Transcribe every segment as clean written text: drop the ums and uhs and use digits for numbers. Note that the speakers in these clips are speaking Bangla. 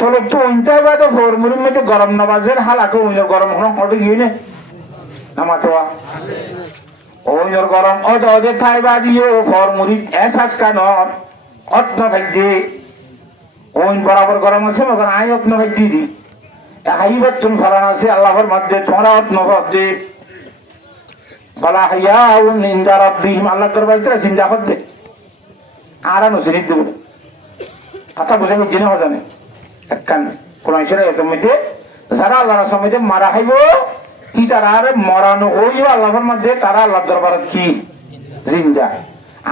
চলো তো উনটাই বাদে ফরমুরির মধ্যে গরম নবাজের হালাকে উইনের গরম হটে গিয়ে নে নামাতোয়া ওইনর গরম ওদের ঠাই বাদিও ফরমুরি এসাস কানর অত্ন ভাইতে ওইন বরাবর গরম আছে মগর আই অত্ন ভাইতে দি হাইবাত তুম ফরান আছে আল্লাহর মধ্যে তোমরা অত্ন ভাবতে বলা হাইয়া ইনদা রাব্বিহিম আল্লাহ দরবারে জিন্দা হতে আর নসিনি দেব কথা বুঝে আমি জেনে জানে একখান কোরআন শরীয়তের মধ্যে যারা আল্লাহর সামনে মারা হইব কি তারা আর মরানো হইব আল্লাহর মধ্যে তারা আল্লাহ দরবারত কি জিন্দা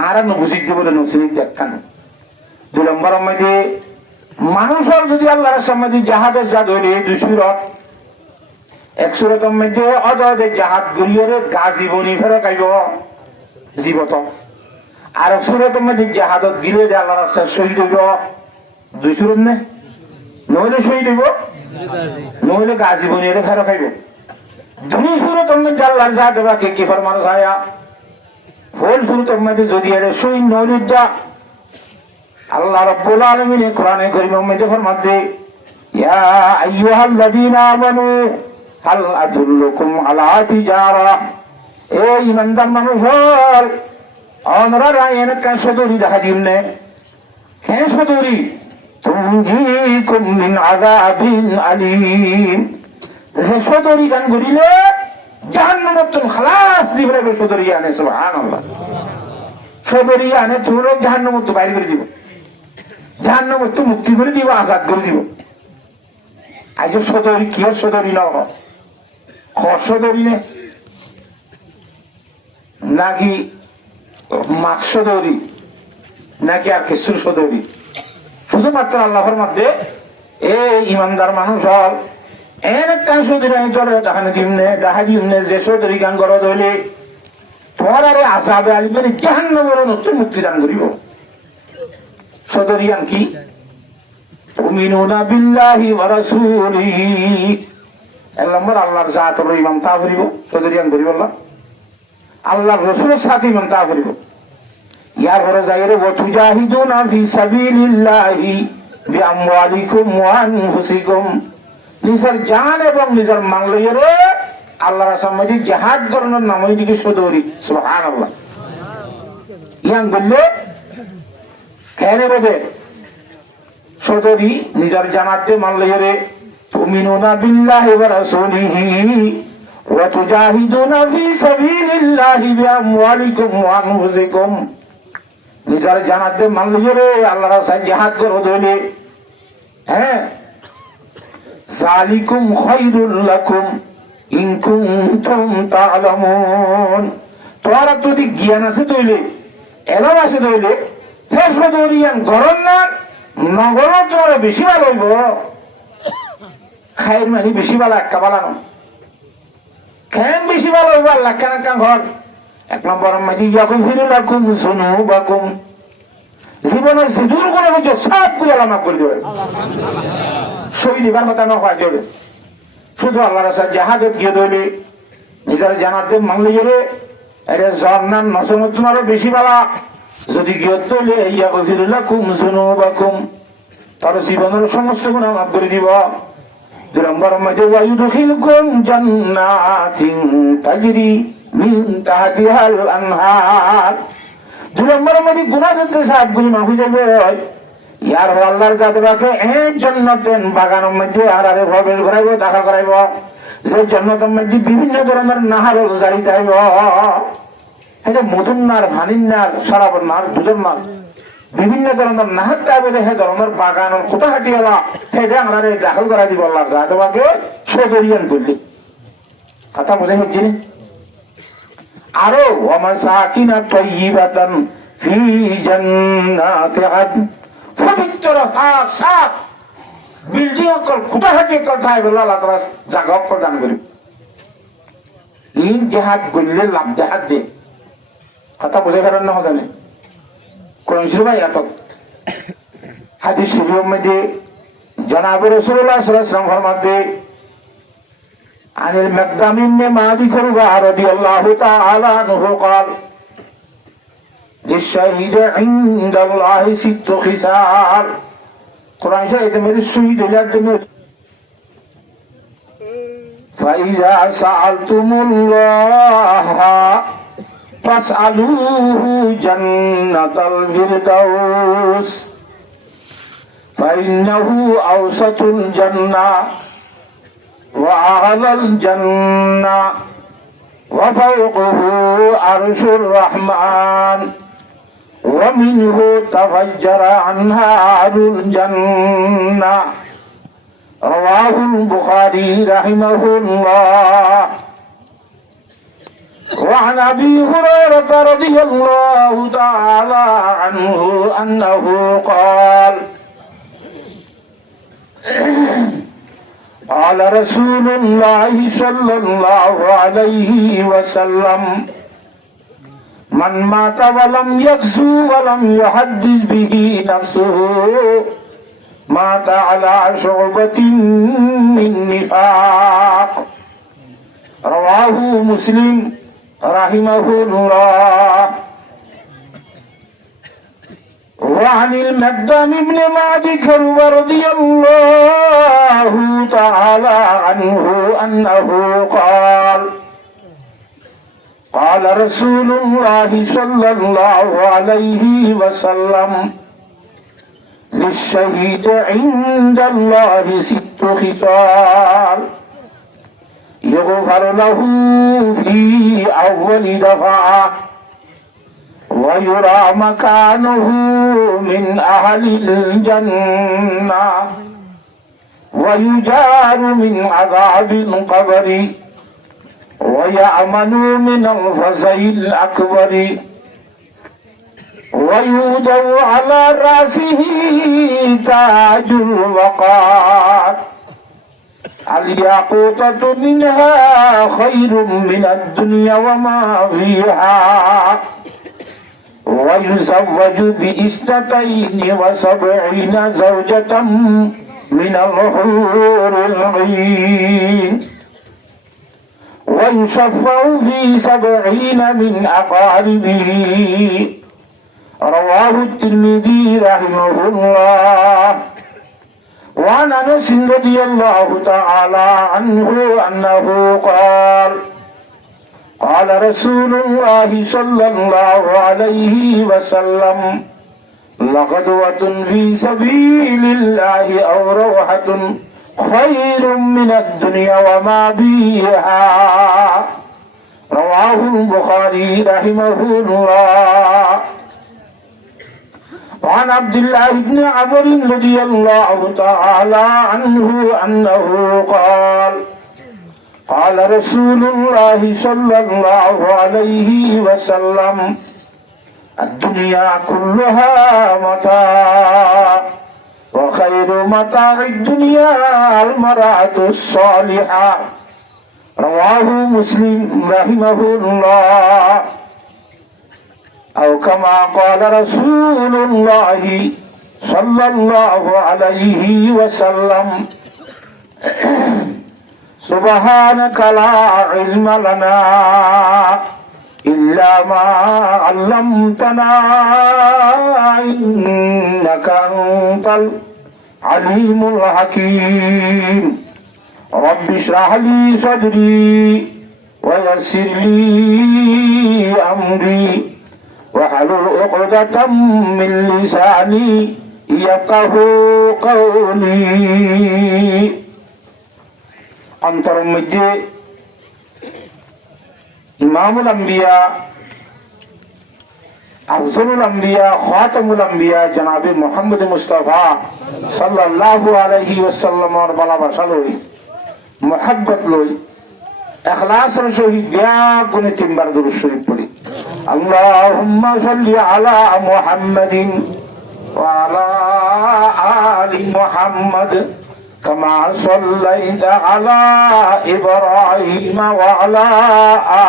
আর নবুসিদ বলে নসিনি একখান 2 নম্বর মধ্যে মানুষের যদি আল্লাহর সামনে জাহাদের জাদ হইলে 2 সুরত এক সুরতের মধ্যে অদে জাহাদ গরিয়রে গাজীবনী ফেরত আইব জীবত আর এক সুরতের মধ্যে জাহাদত গিলে আল্লাহর রাস্তায় শহীদ হইব 2 সুরত নে নইলে শহীদ হইব নইলে গাজীবনী এর ফেরত খাইব 2 সুরতের মধ্যে আল্লাহর জাহাদ বাকে কি ফরমান ছায়া ফুল সুরতের মধ্যে যদি এর শহীদ নইলুদ্দা আল্লাহ রাব্বুল আলামিন কোরআনে কারীমের মধ্যে ফরমাতে ইয়া আইয়ুহাল্লাযীনা আমানু হাল আদুল্লুকুম আলা তিজারা এ ঈমানদার মানুষের আমরা রায়ন কা সদরি দেখা দিনে কে সদরি তুনজিকুম মিন আযাবিন আলীম যে সদরি গান করিলে জাহান্নামত খালাস দিবে সদরি আনে সুবহানাল্লাহ সদরি আনে তোরে জাহান্নামত বাইরে করে দিব জাহান্নামত মুক্তি করে দিব আজাদ করে দিব আজ সদরি কি সদরি না খসদরি নে নাকি মাছ সদরি নাকি আর কিছুর সদরি শুধুমাত্র আল্লাহর মধ্যে এই ইমানদার মানুষ হল এর কান সদরি আমি তোর দেখানো দিমনে যে সদরি গান করা হইলে তোমার আরে আযাবে আলিবের জাহান্নামের নতুন মুক্তি দান করিব সদরি গান কি তুমিনুনা বিল্লাহি ওয়া রাসূলিহি আল্লাহর জাতের ইমান তা করিব সদরিয়ান করিব আল্লাহর রাসূলের সাথে ইমান তা করিব ইয়ার পরে যাইরে ওয়া তুজাহিদুনা ফি সাবিলিল্লাহি বিআমওয়ালিকুম ওয়া আনফুসিকুম নিজের জান এবং নিজের মাল লইরে আল্লাহর সামনে জিহাদ করার নামই দিকে সদরি সুবহানাল্লাহ ইয়ান বললে কেন বলে সদরি নিজের জানাতে মাল লইরে تؤمنون بالله ورسوله وتجاهدون في سبيل الله بأموالكم وأنفسكم নিজের জানাতে মানলে রে আল্লাহর রাস্তায় জিহাদ করো দলে হ্যাঁ যালিকুম খায়রুল লাকুম ইন কুনতুম তা'লামুন তোরা যদি জ্ঞান আছে দইলে এলাম আছে দইলে হে সদরিয়ান গরন না নগর তোরা বেশি ভালো হইব খাই মানে বেশি ভালো একটা বালানো খেন বেশি ভালো হইব আল্লাহ কেন ঘর 1 নম্বর মাঝি যখন ফিরে রাখুন শুনু বাকুম জীবনের সিঁদুর করে হচ্ছে সবগুলো আলামা করে দেবে শহীদ এবার কথা না হয় জোরে শুধু আল্লাহ রাস্তায় জাহাজত গিয়ে ধরলে নিজের জানাতে মানলে গেলে এটা জন্নান নসমত তোমারও বেশি ভালো যদি গিয়ে ধরলে ইয়া ফিরে রাখুন শুনু বাকুম তার জীবনের সমস্ত গুণ মাফ করে দিব 2 নম্বর মাঝে ওয়ায়ুদখিলকুম জান্নাতিন তাজরি মিন তাহতিহাল আনহার 2 নম্বর মাঝে গুনাহ হচ্ছে সবগুলি মাফ হয়ে যাবে ইয়ার আল্লাহর জাতবাকে এই জান্নাতের বাগানের মধ্যে আরারে প্রবেশ করাইবো দেখা করাইবো সেই জান্নাতের মধ্যে বিভিন্ন ধরনের নাহার জারি থাকবে এটা মধুর নার ভানির নার শরাবর নার দুধের নার বিভিন্ন ধরনের নাহাত থাকবে সে ধরনের বাগানের খুঁটাহাটি হলা সেটা আমরা দাখল করা দিব আল্লাহর জাতবাকে সদরিয়ান করলি কথা বুঝে হচ্ছে না আরো ওয়ামাসাকিনা তাইয়িবাতান ফি জান্নাতি আদন পবিত্র সাফ বিল্ডিং কল খুঁটাহাটি কথা বলে আল্লাহ তাআলা জায়গা প্রদান করি ইন জিহাদ করলে লাভ দেহাত দে কথা বুঝে পারেন না জানে কোরআন শরীফে আয়াত হাদিস শরীফের মধ্যে জনাব রাসূলুল্লাহ সাল্লাল্লাহু আলাইহি ওয়াসাল্লাম ফরমাতে আনিল মাকদাম ইবনে মাদি কুরবা রাদিয়াল্লাহু তাআলা আনহু قال للشهيد عند الله 6 خصال কোরআন শরীফে মেরে শহীদ হইয়ার জন্য فإذا سألتم الله فاسألوه جنة الفردوس فإنه أوسط الجنة وأعلى الجنة وفوقه عرش الرحمن ومنه تفجر أنهار الجنة رواه البخاري رحمه الله. وعن أبي هريرة رضي الله تعالى عنه أنه قال قال رسول الله صلى الله عليه وسلم من مات ولم يغزو ولم يحدث به نفسه مات على شعبة من نفاق رواه مسلم رحمه الله. وعن المقدام بن معدي كرب رضي الله تعالى عنه أنه قال قال رسول الله صلى الله عليه وسلم للشهيد عند الله 6 خصال يغفر له في أول دفعة ويرى مكانه من أهل الجنة ويجار من عذاب القبر ويأمن من الفزع الأكبر ويوضع على رأسه تاج الوقار الياقوتة منها خير من الدنيا وما فيها ويزوج ب72 زوجة من الحور العين ويشفع في 70 من أقاربه رواه الترمذي رحمه الله. وعن أنس رضي الله تعالى عنه أنه قال قال رسول الله صلى الله عليه وسلم لغدوة في سبيل الله أو روحة خير من الدنيا وما فيها رواه البخاري رحمه الله. وعن عبد الله بن عمرو رضي الله تعالى عنه أنه قال قال رسول الله صلى الله عليه وسلم الدنيا كلها متاع وخير متاع الدنيا المرأة الصالحة رواه مسلم رحمه الله. أو كما قال رسول الله صلى الله عليه وسلم سبحانك لا علم لنا إلا ما علمتنا إنك أنت العليم الحكيم. رب اشرح لي صدري ويسر لي أمري واحلل عقدة من لساني يفقهوا قولي. অন্তরের মধ্যে ইমামুল আম্বিয়া আফজলুল আম্বিয়া খাতামুল আম্বিয়া জনাবে মুহাম্মদ মুস্তাফা সাল্লাল্লাহু আলাইহি ওয়াসাল্লামের ভালোবাসা লই মুহাব্বত লই ইখলাসের সহিত ব্যাগুণে 3 বার দুরূদ শরীফ পড়ি। আল্লাহুম্মা সাল্লি আলা মুহাম্মাদিন ওয়া আলা আলি মুহাম্মাদ كما صليت على إبراهيم وعلى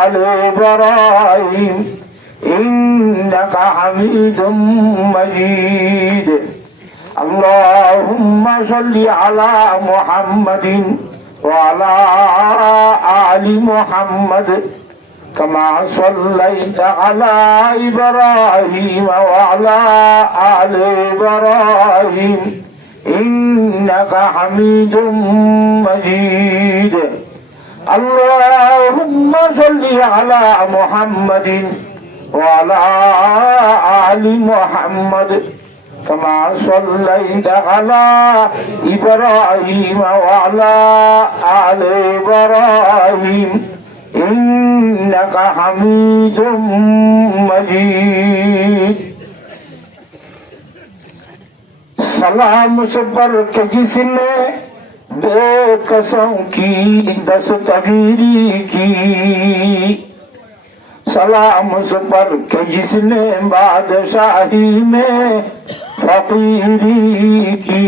آل إبراهيم إنك حميد مجيد. اللهم صل على محمد وعلى آل محمد كما صليت على إبراهيم وعلى آل إبراهيم إنك حميد مجيد اللهم صل على محمد وعلى آل محمد كما صليت على إبراهيم وعلى آل إبراهيم إنك حميد مجيد सलाम उस पर के जिसने बेकसों की दस्तगीरी की सलाम उस पर के जिसने बादशाही में फकीरी की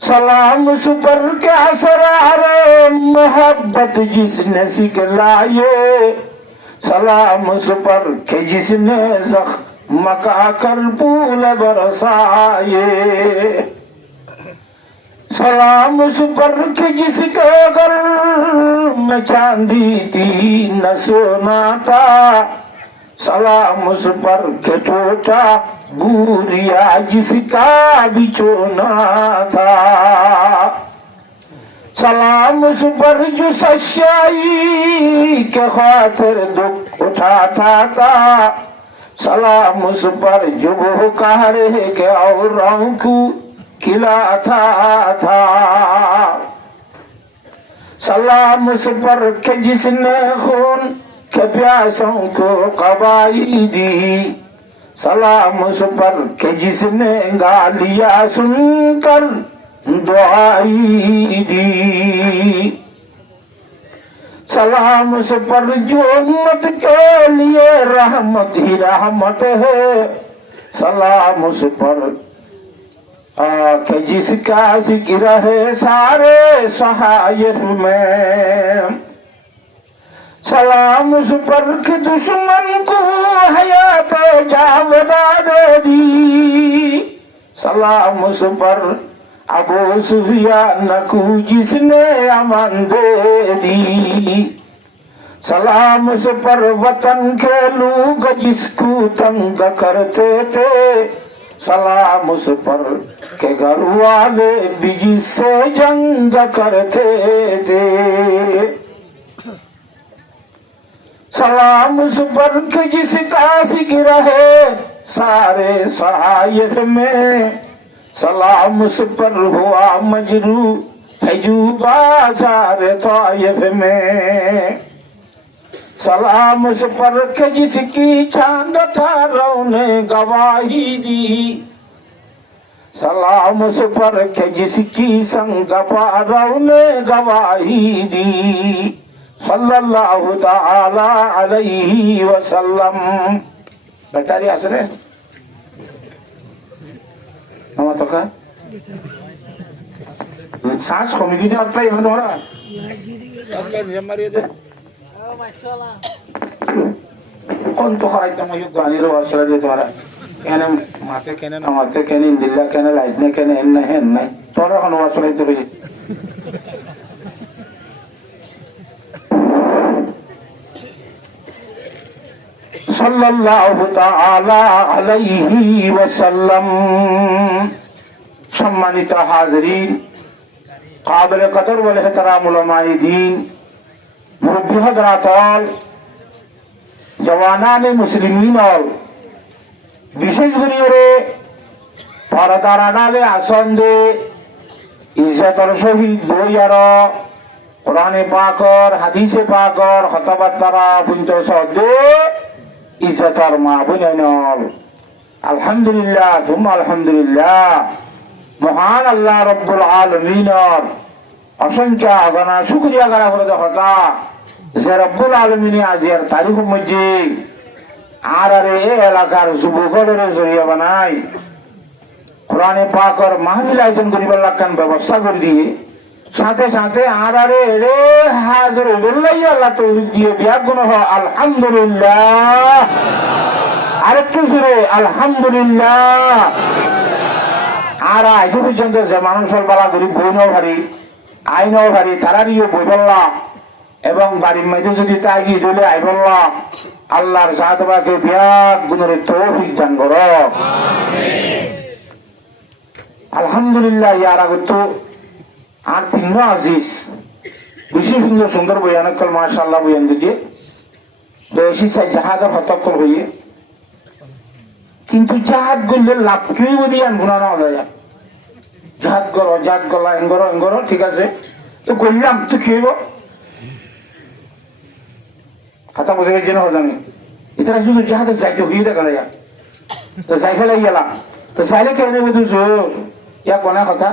सलाम उस पर के असरारे मोहब्बत जिसने सिखलाए सलाम उस पर के जिसने मका कर फूल बरसाए सलाम उस पर के जिसके घर में चांदी थी न सोना था सलाम उस पर के टूटा बूरिया जिसका बिछोना था सलाम उस पर जो सच्चाई के खातिर दुख उठाता था सलाम उस पर जो वो कह रहे के औरों को खिलाता था सलाम उस पर के जिसने खून के प्यासों को कबाई दी सलाम उस पर के जिसने गालियां सुनकर दुआई दी सलाम उस पर जो उम्मत के लिए रहमत ही रहमत है सलाम उस पर के जिसका जिक्र है सारे सहायफ में सलाम उस पर के दुश्मन को हयात जावदा दे दी सलाम उस पर अबू सुफियान को जिसने अमन दे दी सलाम उस पर वतन के लोग जिसको तंग करते थे सलाम उस पर के घर वाले भी जिससे जंग करते थे सलाम उस पर के जिसका जिक्र है सारे सहायफ में सलाम उस पर हुआ मजरू हजूबा सारे ताइफ में सलाम उस पर के जिसकी चांद तारों ने गवाही दी सलाम उस पर के जिसकी संग पारों ने गवाही दी सल्लल्लाहु ताला अलैहि वसल्लम बेटारी आसरे का सांस कमी गई आता है तुम्हारा कौन तो खराइता मैं युग गानी रो आसरा दे तुम्हारा कहने माते कहने इंदिल्ला कहने लाइट ने कहने इन नहीं तोरा कौन आसरा दे तुझे सल्लल्लाहु ताला अलैहि वसल्लम सम्मानित हाजरीन काबिल कदर व एहतराम उलमाए दीन मुरब्बी हजरात जवानान मुस्लिमीन और विशेष করে পরদারানালে আসন দে ইজ্জতর সহিত বইয়ার কোরআনে পাকর হাদিসে পাকর হতবার্তারা পুন্ত সদে ইজ্জতর মা বইনাইনল আলহামদুলিল্লাহ সুম্মা আলহামদুলিল্লাহ মহান আল্লাহ রব্বুল আলামিনের অসংখ্য আগানা শুকরিয়া করা হলো কথা যে রব্বুল আলামিন আজির তারিখ মধ্যে আর এ এলাকার যুবকদের জড়িয়ে বানাই কোরআনে পাকর মাহফিল আয়োজন করিবার লাগান ব্যবস্থা করে দিয়ে সাথে সাথে আর রে হাজির বললাই আল্লাহ তৌফিক দিয়ে বিয়া গুণ হয় আলহামদুলিল্লাহ আরেকটু জোরে আলহামদুলিল্লাহ আর আজ পর্যন্ত যে মানুষের বালা গরিব বই নাও ভারি আই নাও ভারি তারারিও বই বললা এবং বাড়ির মধ্যে যদি তাই দিলে আই বললা আল্লাহর সাহাবাকে বিরাট গুণের তৌফিক দান করো আলহামদুলিল্লাহ। ইয়ার আগত আর তিনটা আজিজ বেশি সুন্দর সুন্দর বয়ান কল মাশাআল্লাহ বয়ান দিকে বেশি সাই জাহাজের হতকল হইয়ে কিন্তু জাহাজ করলে লাভ কেউ বলি আনগুনা না যায় জাহাজ গলা এঙ্গরো ঠিক আছে তো করলাম তো কি হইব কথা বুঝে গেছি না জানি এছাড়া শুধু জাহাজে যাইতে হইয়ে দেখা যায় তো যাই ফেলে গেলাম তো চাইলে কেউ নেবে তো জোর ইয়া কোনা কথা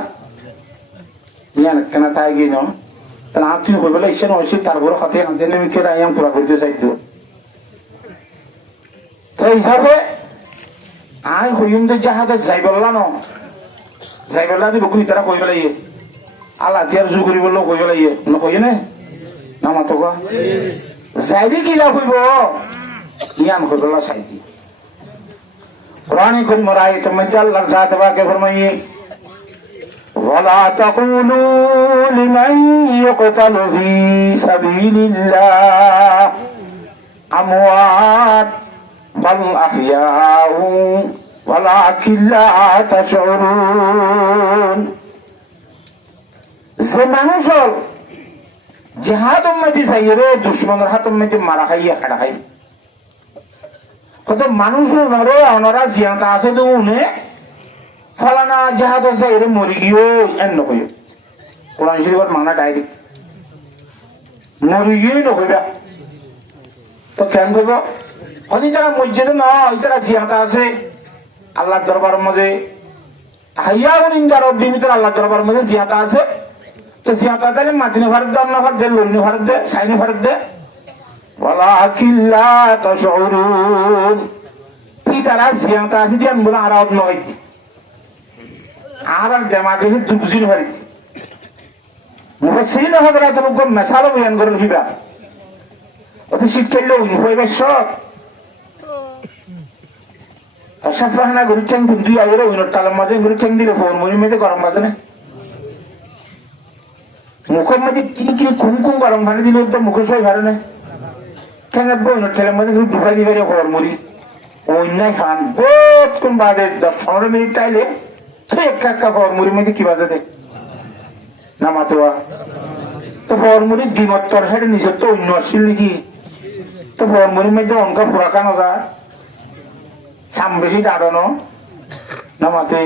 ইয়ান কেনা তাই গিয়ে ন তাহলে আর তুই হইবে ইচ্ছা নয় তারপরে কথা আনতে নেমে কে রাইয়াম পুরা করতে চাইতো তো হিসাবে আই হইম তো জাহাজে যাই বললা ন যাই বললা দিব কুই তারা কই ফেলাই আল্লাহ তিয়ার জুগুরি বললো কই ফেলাই নকই নে না মাতো কা যাইবি কি লাভ হইব ইয়ান কইবলা চাইতি কোরআনে কারীম আয়াতের মধ্যে আল্লাহর জাত বাকে ফরমাইয়ে ওয়ালা তাকুলু লিমান ইয়াকতালু ফি সাবিলিল্লাহ আমওয়াত বাল আহইয়াউ ওয়ালাকিন লা তাশউরুন। যে মানুষ জিহাদ উম্মতি যাইরে দুশমনের হাত উম্মতি মারা খাইয়া খাড়া খাই কত মানুষ নরে অনরা জিয়াতা আছে তো উনে ফালানা জিহাদ যাইরে মরি গিয়ে এন নকই কোরআন শরীফের মানা ডাইরেক্ট মরি গিয়ে নকইবা তো কেন কইব অনি যারা মসজিদে না ইতারা জিয়াতা আছে আল্লাহর দরবারের মাঝে হাইয়াউন ইনদা রাব্বিহিম ভিতরে আল্লাহর দরবারের মাঝে জিয়াতা আছে তো জিয়াতা তাহলে মাদিনা ফারদ দাম না ফারদ দে লুনি ফারদ দে সাইনি ফারদ দে ওয়ালাকিন লা তাশউরুন কি তারা জিয়াতা আছে দিয়ান বলা আর অন্য হইতি আর দেমাগে দুবজিন হইতি মুফাসসিরিন হযরতুল কোন মাসালা বয়ান করেন কিবা অতি শিক্ষাইলো হইবে সব আশাফাহনা গুরুচান বুদ্ধি আইরো উইনো তালাম মাঝে গুরুচান দিলে ফোন মনি মেতে গরম মাঝে না মুখের মধ্যে কি কি কুম গরম পানি দিলে তো মুখে সই ভারে না কেন বইনো ঠেলার মধ্যে ডুবাই দিবে রে ফোন মরি ওই নাই খান বহুত কোন বাদে 10-15 মিনিট টাইলে ঠিক কাকা ফোন মরি মধ্যে কি বাজে দেখ না মাতোয়া তো ফোন মরি দিমত্তর হেড নিচে তো অন্য আসছিল নাকি তো ফোন মরির মধ্যে অনকা ফুরাকানো যায় সামবেশি দাঁড়ানো নামাতে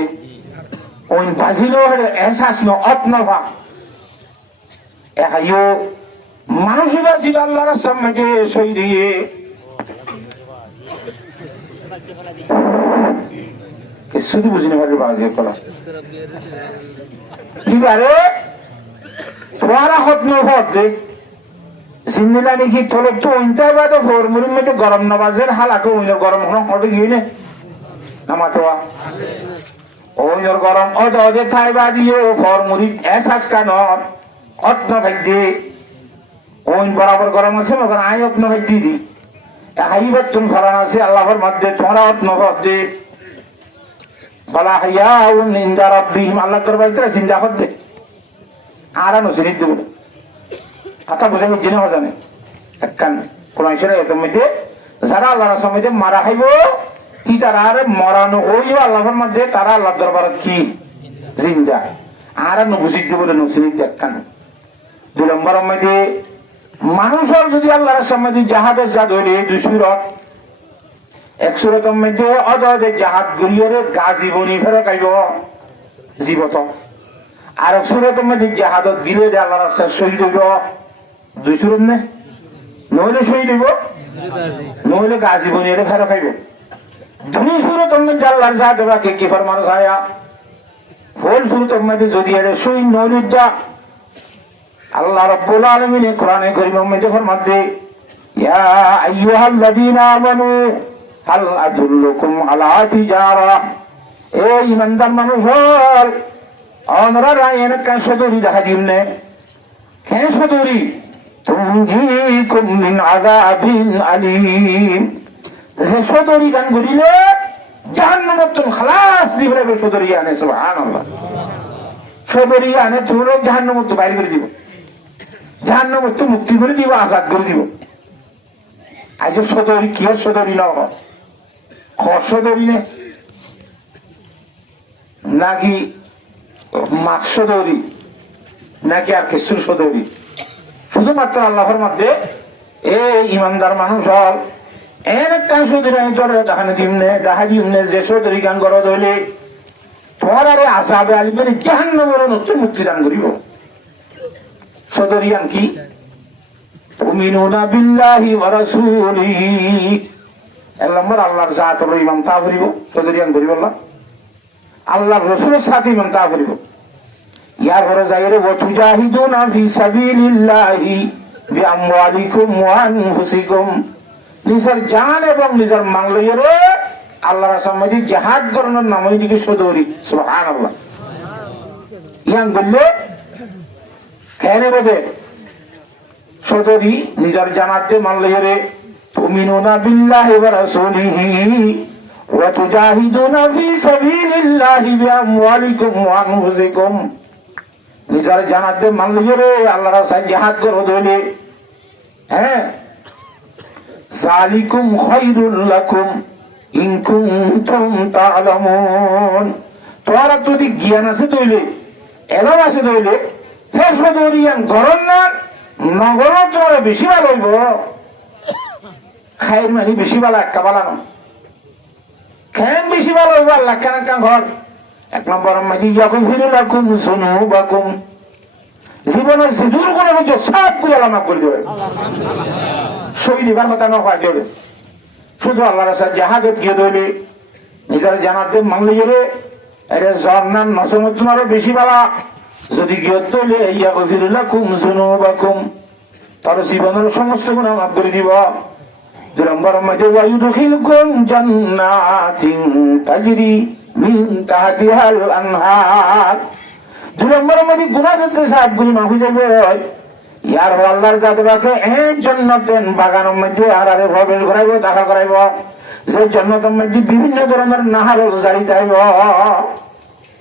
ওই বাজিলো এহসাস ন অপনভা একাইও মানুষই বাজিল আল্লাহর সামনে সই দিয়ে শুধু বুঝিনি পারি বাজি কলা দিবারে তোমারা হত নভত দে জিন্দিলা নাকি চলো তো ওইটা বাদ ফরমুরির মধ্যে গরম নবাজের হালাকে ওই গরম হতে গিয়ে নে নামাতোয়া ওই গরম ওদের ঠাই বাদিও ফরমুরি এসাস কান অত্ন ভাইদে ওই বরাবর গরম আছে মগন আই অত্ন ভাইদি দি হাইবার তুমি ফলান আছে আল্লাহর মধ্যে তোমরা অত্ন ভাবদে বলা হাইয়াউন ইনদা রাব্বিহিম আল্লাহ দরবারে তারা চিন্তা করবে আর নসিনি দেব কথা বুঝে বুঝি না জানে একখান কোরআন শরীয়তের মধ্যে যারা আল্লাহর রাস্তায় মারা খাইব কি তারা আর মরানো হইব আল্লাহর মধ্যে তারা আল্লাহ দরবারে কি জিন্দা আর নবুসিদ বলে নসিনি একখান 2 নম্বরের মধ্যে মানুষের যদি আল্লাহর সামনে জাহাজের জাদ হইলে 2 সুরত 1 সুরতের মধ্যে অদদের জাহাজ গড়িয়ে গাজী বনি ফেরত আইব জীবত আর 1 সুরতের মধ্যে জাহাজত গিলে আল্লাহর রাস্তায় শহীদ হইব 2 সুরত নে নইলে শহীদ হইব নইলে গাজী বনি ফেরত খাইব 2 সুরতের মধ্যে আল্লাহর জাদ বাকে কি ফরমান ছায়া ফুল সুরতের মধ্যে যদি এর শহীদ নইলুদ্দা আল্লাহ রাব্বুল আলামিন কোরআনে কারীমের মধ্যে ফরমাতে ইয়া আইয়ুহাল্লাযীনা আমানু হাল আদুল্লুকুম আলা তিজারা এ ঈমানদার মানুষ আমরা রায়ন কাশদুরি দাহাদিনে কাশদুরি তুনজিকুম মিন আযাবিন আলীম যে সদরি গান গরিলে জাহান্নামত খালাস দিবে সদরি আনে সুবহানাল্লাহ সদরি আনে তুরে জাহান্নামত বাইরে করে দিব জাহান্নামে তো মুক্তি করে দিব, আজাদ করে দিব। আজ সদরি কি সদরি ন সদরি নে নাকি মাছ সদরি নাকি আর কিছু সদরি? শুধুমাত্র আল্লাহর মধ্যে এই ইমানদার মানুষ হল এর কান সদরি দেখানো দিমনে দেখা দিমনে যে সদরি গান করা হইলে তোমার আরে আজাবে আলিবের জাহান্নামের নতুন মুক্তি দান করিব। সদরিয়ান কি? তুমিনুনা বিল্লাহি ওয়া রাসূলিহি, এক নম্বর আল্লাহর জাতের ইমান তা করিব, সদরিয়ান করিব না। আল্লাহর রাসূলের সাথে ইমান তা করিব। ইয়ার পরে যাইরে ওয়া তুজাহিদুনা ফি সাবিলিল্লাহি বিআমওয়ালিকুম ওয়া আনফুসিকুম, নিজের জান এবং নিজের মাল লইরে আল্লাহর রাস্তায় জিহাদ করার নামই দিকে সদরি। সুবহানাল্লাহ। ইয়ান বললে কেন বলে সদরি নিজের জানাতে মানলে তুমিনুনা বিল্লাহি ওয়া রাসূলিহি ওয়া তুজাহিদুনা ফি সাবিলিল্লাহি বিআমওয়ালিকুম ওয়া আনফুসিকুম, নিজের জানাতে মানলে আল্লাহর রাস্তায় জিহাদ করো দলে। হ্যাঁ, যালিকুম খায়রুল লাকুম ইন কুনতুম তা'লামুন, তোরা যদি জ্ঞান আছে দইলে এলাম আছে দইলে হে সদরিয়ান গরম না নগর তোমার বেশি ভালো হইব। খাইর মানে বেশি ভালো একা ভালো না, খেন বেশি ভালো হইব। আল্লাহ কেন কেন ঘর এক নম্বর মাঝি যখন ফিরে রাখুন শুনু বাকুম, জীবনের যে দূর করে হচ্ছে সব গুলো মাফ করে দেবে। শহীদ এবার কথা না হয় জোরে শুধু আল্লাহর সাথে জাহাজত গিয়ে ধরলে নিজের জানাতে মানলে গেলে এর জর্নার নসমত তোমারও বেশি ভালো। যদি গিয়ে তৈলে ইয়া গফিরুল্লাহ কুম শুনু বাকুম, তার জীবনের সমস্ত গুনাহ মাফ করে দিব। দুই নম্বর মধ্যে ওয়ায়ুদখিলকুম জান্নাতিন তাজরি মিন তাহতিহাল আনহার, দুই নম্বর মধ্যে গুনাহ যেতে সব গুলি মাফ হয়ে যাবে। ইয়ার আল্লাহর জাতবাকে এই জান্নাতের বাগানের মধ্যে আরে প্রবেশ করাইব, দেখা করাইব। যে জান্নাতের মধ্যে বিভিন্ন ধরনের নাহার জারি যাইব,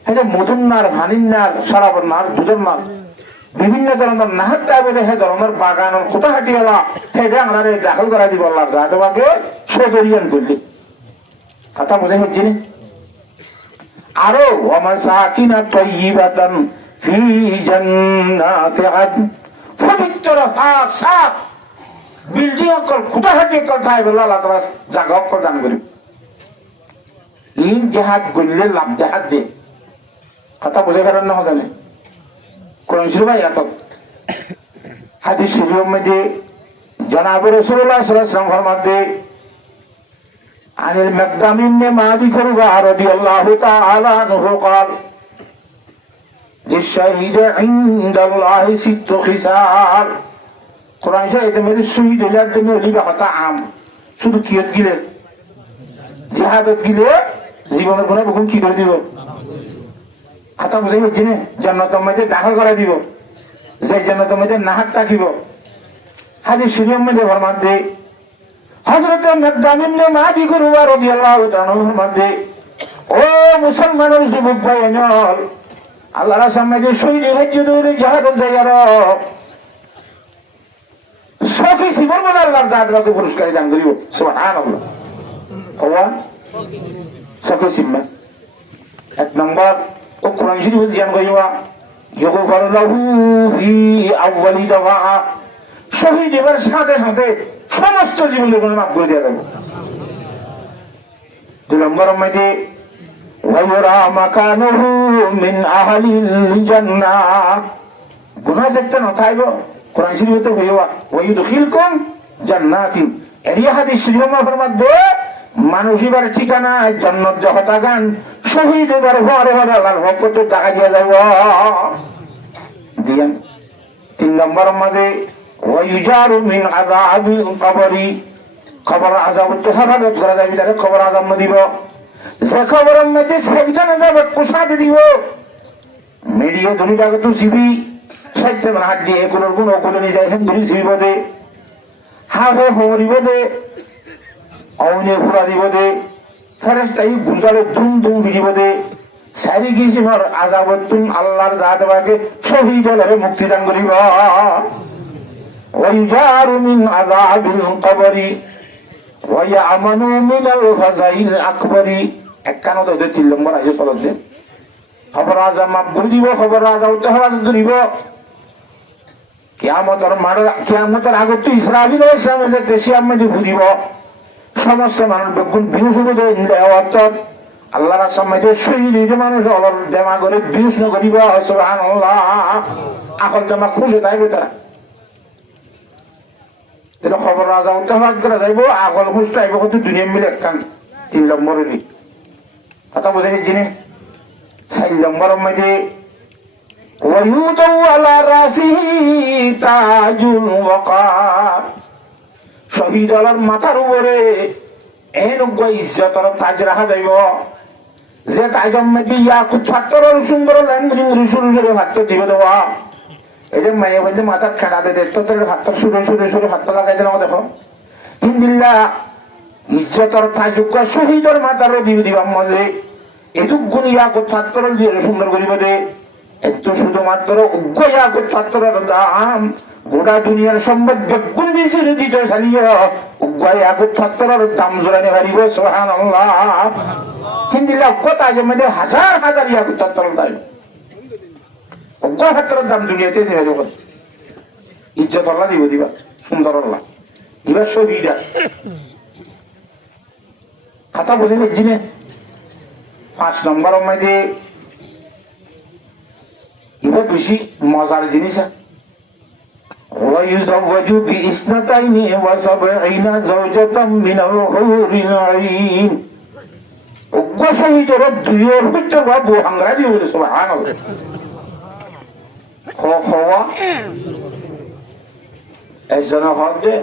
এটা মধুর নার, ফানির নার, শরাবর নার, দুধের নার, বিভিন্ন ধরনের নাহার যাবে। সে ধরনের বাগানের খুঁটাহাটি হলা সেটা আমরা দাখল করা দিব আল্লাহর জাতবাকে সদরিয়ান করলে। কথা বোঝা হচ্ছে না? আরো ওয়ামাসাকিনা তাইয়িবাতান ফি জান্নাতি আদন, পবিত্র হাক সাফ বিল্ডিং অকল খুঁটাহাটি কথাই বলে আল্লাহ তাআলা জায়গা অকল দান করি। এই জিহাদ করলে লাভ দেখাত দে। কথা বুঝে কারণ না জানে কোরআন শরীফ আয়াত হাদিস শরীফের মধ্যে জনাব রাসূলুল্লাহ সাল্লাল্লাহু আলাইহি ওয়াসাল্লাম ফরমাতে আনিল মাকদাম ইবনে মাদি কুরবা রাদিয়াল্লাহু তাআলা আনহু قال للشهيد عند الله ست خصال, কোরআন শরীফের মধ্যে শহীদ হলে তুমি লিবা কথা আম শুধু কিয়ত গিলে জিহাদত গিলে জীবনের গুনাহ বহু কি করে দিব। কথা বুঝে গেছি না? জান্নাতের মধ্যে দাখিল করে দিব, সেই জান্নাতের মধ্যে নাহাক থাকিব। হাদিস শরীফের মধ্যে ফরমাতে হযরত মাকদাম ইবনে মাদি কুরবা রাদিয়াল্লাহু তাআলা ফরমাতে, ও মুসলমানের যুবক ভাইয়ের, আল্লাহর সামনে শহীদ হয়ে দৌড়ে জিহাদের জায়গার সখী জীবন বলে আল্লাহর জাতকে পুরস্কার দান করিব। সুবহানাল্লাহ। হওয়া সখী সিম্মা এক নম্বর ও কোরআন শরীফ জিয়ান কইবা ইগফার লাহু ফি আউয়ালি দাওয়া, শহীদ এবার সাথে সাথে সমস্ত জীবনের গুনাহ মাফ করে দেওয়া যাবে। দুই নম্বর মধ্যে ওয়ায়ুরা মাকানুহু মিন আহলিল জান্নাহ, গুনাহ দেখতে না থাইব কোরআন শরীফে হইবা ওয়ায়ুদখিলকুম জান্নাতিন, এর হাদিস শরীফের মধ্যে মানুষ এবার ঠিকানা জান্নাত জহতাগান, শহীদ এবার ঘরে ঘরে আল্লাহর ভক্ত টাকা দিয়ে যাব দিয়েন। তিন নম্বর মধ্যে ওয়ায়ুজারু মিন আযাবিল কবরি, কবর আযাব তো হেফাজত করা যাবে, তারে কবর আযাব না দিব। যে কবরের মধ্যে সেখানে যাবে কুশাতে দিব, মিডিয়া ধরিটাকে তো সিবি সাইতে হাত দিয়ে কোনোর কোন কোলে নিয়ে যায় ধরি সিবি বদে হাতে হরিব দে অনে ফুরা দিব দে ফেরেশতাই গুলগালে দুম দুম ফিরিব দে সারি কিসিমর আযাবতুন আল্লাহর জাতবাকে শহীদ হলে মুক্তি দান করিব। ويجار من عذاب القبر ويأمن من الفزع الأكبر একখানো তো 3 নম্বর আছে চলছে খবর রাজা মাকবুল দিব খবর রাজা উত্তরাজ দিব কিয়ামতের আগে তো ইসরাফিল আলাইহিস সালাম যে তেশিয়াম মধ্যে ফুদিব সমস্ত মানুষ বেগুন বিউস হবে অর্থাৎ আল্লাহর সামনে শহীদ মানুষ অলর দেমা করে বিউস ন করিব সুবহানাল্লাহ আকল দেমা খুশি তাইবে তারা এটা খবর রাজা উত্তরাজ করে যাইব আকল খুশ তাইব কত দুনিয়া মিলে একখান 3 নম্বরেরই কথা বুঝে গেছি না 4 নম্বরের মধ্যে ويوضع على راسه تاج الوقار শহীদ আলার মাথার উপরে এনক ইজ্জতর তাজ রাখা যাইব যে তাজম মধ্যে ইয়াকুত পাথর সুন্দর লাইন মুড়ি শুরু শুরু হাত দিবে দেওয়া এটা মায়ে বলতে মাথার খেড়াতে দেখতো তোর হাত শুরু শুরু শুরু হাত লাগাই দিলাম দেখো হিন্দিল্লা ইজ্জতর তাজুক শহীদর মাথার দিবে দিবাম মাঝে এটুক গুণ ইয়াকুত পাথর দিয়ে সুন্দর করিব দে একটু শুধুমাত্র উগ্রয়াকুত পাথরের দাম গোটা দুনিয়ার সম্পদ বেগুন বেশি দিতে চালিয়ে উগ্রয়াকুত পাথরের দাম জোরানি হারিব সুবহানাল্লাহ হিন্দিলা কত আগে মধ্যে হাজার হাজার ইয়াকুত পাথরের দাম উগ্র পাথরের দাম দুনিয়াতে দিয়ে দেব ইজ্জত আল্লাহ দিব দিবা সুন্দর আল্লাহ দিবা শহীদা কথা বুঝে নিচ্ছি না 5 নম্বর মধ্যে এটা বেশি মজার জিনিস ويزوج بإثنتين وسبعين زوجة من الحور العين উগ্র শহীদের দুইয়ের ভিতর বাবু ইংরেজি বলে সুবহানাল্লাহ হওয়া একজন হদে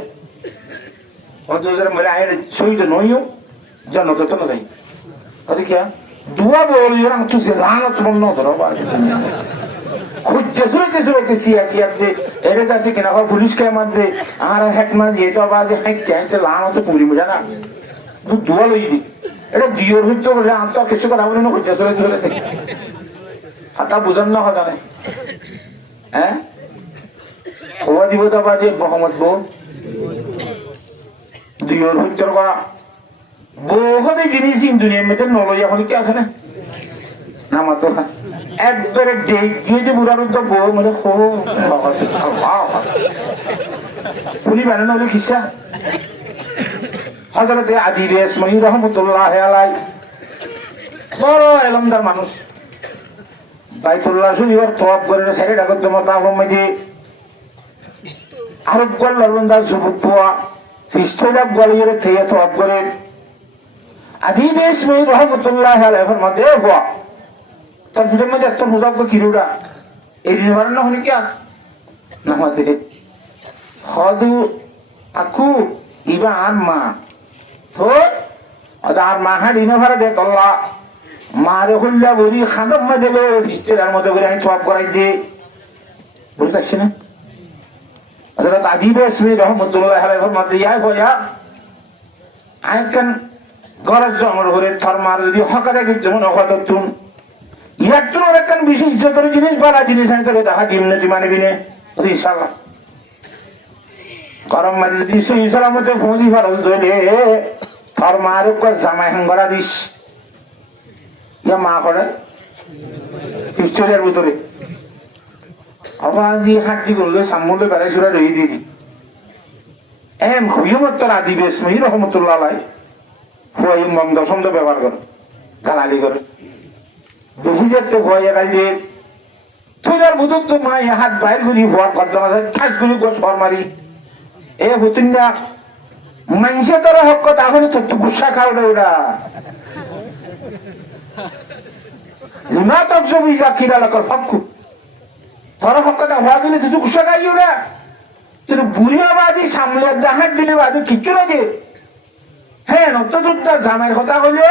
হদুজের মানে আয়ের শহীদ নইও জান্নাত তো না যাই ওদিকে দুয়া বলি এরকম তুই লানত বন্ধ ধরো পারে খুঁজছে শুরুতে সিয়াতে এর কাছে কিনা পুলিশ কে মধ্যে আর হেকমাজ যেত বাজে হ্যাঁ ক্যান্সেল লানো তো পুরি মিলা না দুয়া লই দি এটা দিওর হইতো বলে আম তো কিছু করা বলে না খুঁজছে শুরুতে হাতা বুঝান না জানে হ্যাঁ হওয়া দিব তো বাজে মোহাম্মদ বউ দিওর হইতো বা বহুত জিনিস দুনিয়ার মধ্যে নলই এখন কি আছে না নামা তো একবারে যে বুড়ার তো বউ মানে পুলি বানানো হলে খিসা হযরতে আদি রেশমাই রহমাতুল্লাহ আলাইহি বড় এলমদার মানুষ বাইতুল্লাহ শরীফের তওয়াব করে ছেড়ে ডাকত মতা মধ্যে আরব গল্লার বন্দা যুবক পোয়া পিস্তলা গলিয়ে থেকে তওয়াব করে আদি রেশমাই রহমাতুল্লাহ আলাইহির মধ্যে হওয়া তার ভিতরের মধ্যে একটা মুজাক্ক কিরুড়া এই নিবারণ না হলে কি নামাতে হদু আকু ইবা আম্মা তো আর মা হাড়ি না ভাড়া দেখ আল্লাহ মারে হল্লা বলি খাদম মা দেবে ফিস্টের মধ্যে করে আমি তোয়াব করাই দে বুঝতে পারছি না হযরত আদিব ইসমি রহমাতুল্লাহ আলাইহির মধ্যে ইয়া হয়া আইকান গরজ জমর করে থরমার যদি হকারে কিন্তু মনে হদতুন ইয়াত্তর একখান বিশেষ ইজ্জতের জিনিস বলা জিনিস আমি তোকে দেখা দিন না তুই মানবি না ইনশাআল্লাহ গরম মাঝে যদি ইসলাম মধ্যে ফৌজি ফরজ ধরে তোর মার জামাই হাঙ্গরা দিস ইয়া মা করে পিস্তলের ভিতরে আবার যে হাঁটি করলে সামনে বেড়াই সুরা রয়ে দিলি এম খুবই মত্তর আদি বেশমি রহমতুল্লাহ আলাই ফুয়াই দশম ব্যবহার করে গালালি করে বেশি যেতে ভয় যে তুইলার বুধ তো মা হাত বাইর গুলি হওয়ার কথা ঠাস গুলি সর মারি এ হুতুন না মানুষে তোর হক কথা এখন তো গুসা খাওয়া ওরা লিমা তক ছবি জাকিরা লাকর ফাক্কু তোর হক কথা হওয়া গেলে তুই গুসা খাই ওরা তুই বুড়িয়া বাজি সামলে দেখার দিলে বাজি কিচ্ছু লাগে হ্যাঁ নত দুধটা জামের কথা হলে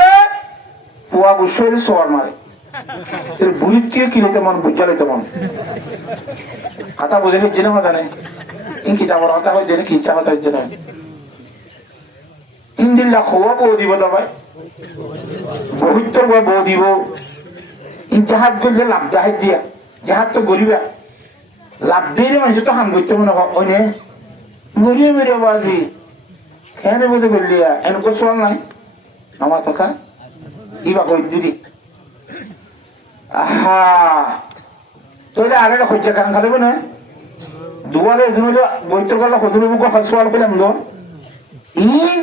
পুয়া গুসরে সর মারে বুড়ির থেকে কিনে তেমন বুঝালে তেমন কথা বুঝে নিচ্ছে না কথা নেই ইনকি যাবার কথা হয়েছে না কি ইচ্ছা কথা হয়েছে না ইন্দিল্লা খোয়া বউ দিব তবে বহুত্তর বউ দিব জাহাজ করলে লাভ জাহাজ দিয়া জাহাজ তো গরিবা লাভ দিয়ে মানুষ তো হাম করতে মনে হয় মরিয়ে মেরে বাজি খেয়ে বোধ করলিয়া এনকো সোয়াল নাই আমার তোকা ইবা কই দিদি আহা তোরা আর একটা খোঁজা কান খালিব না দুয়ারে বৈতর করলে খদুর বুক সোয়াল পেলাম তো ইন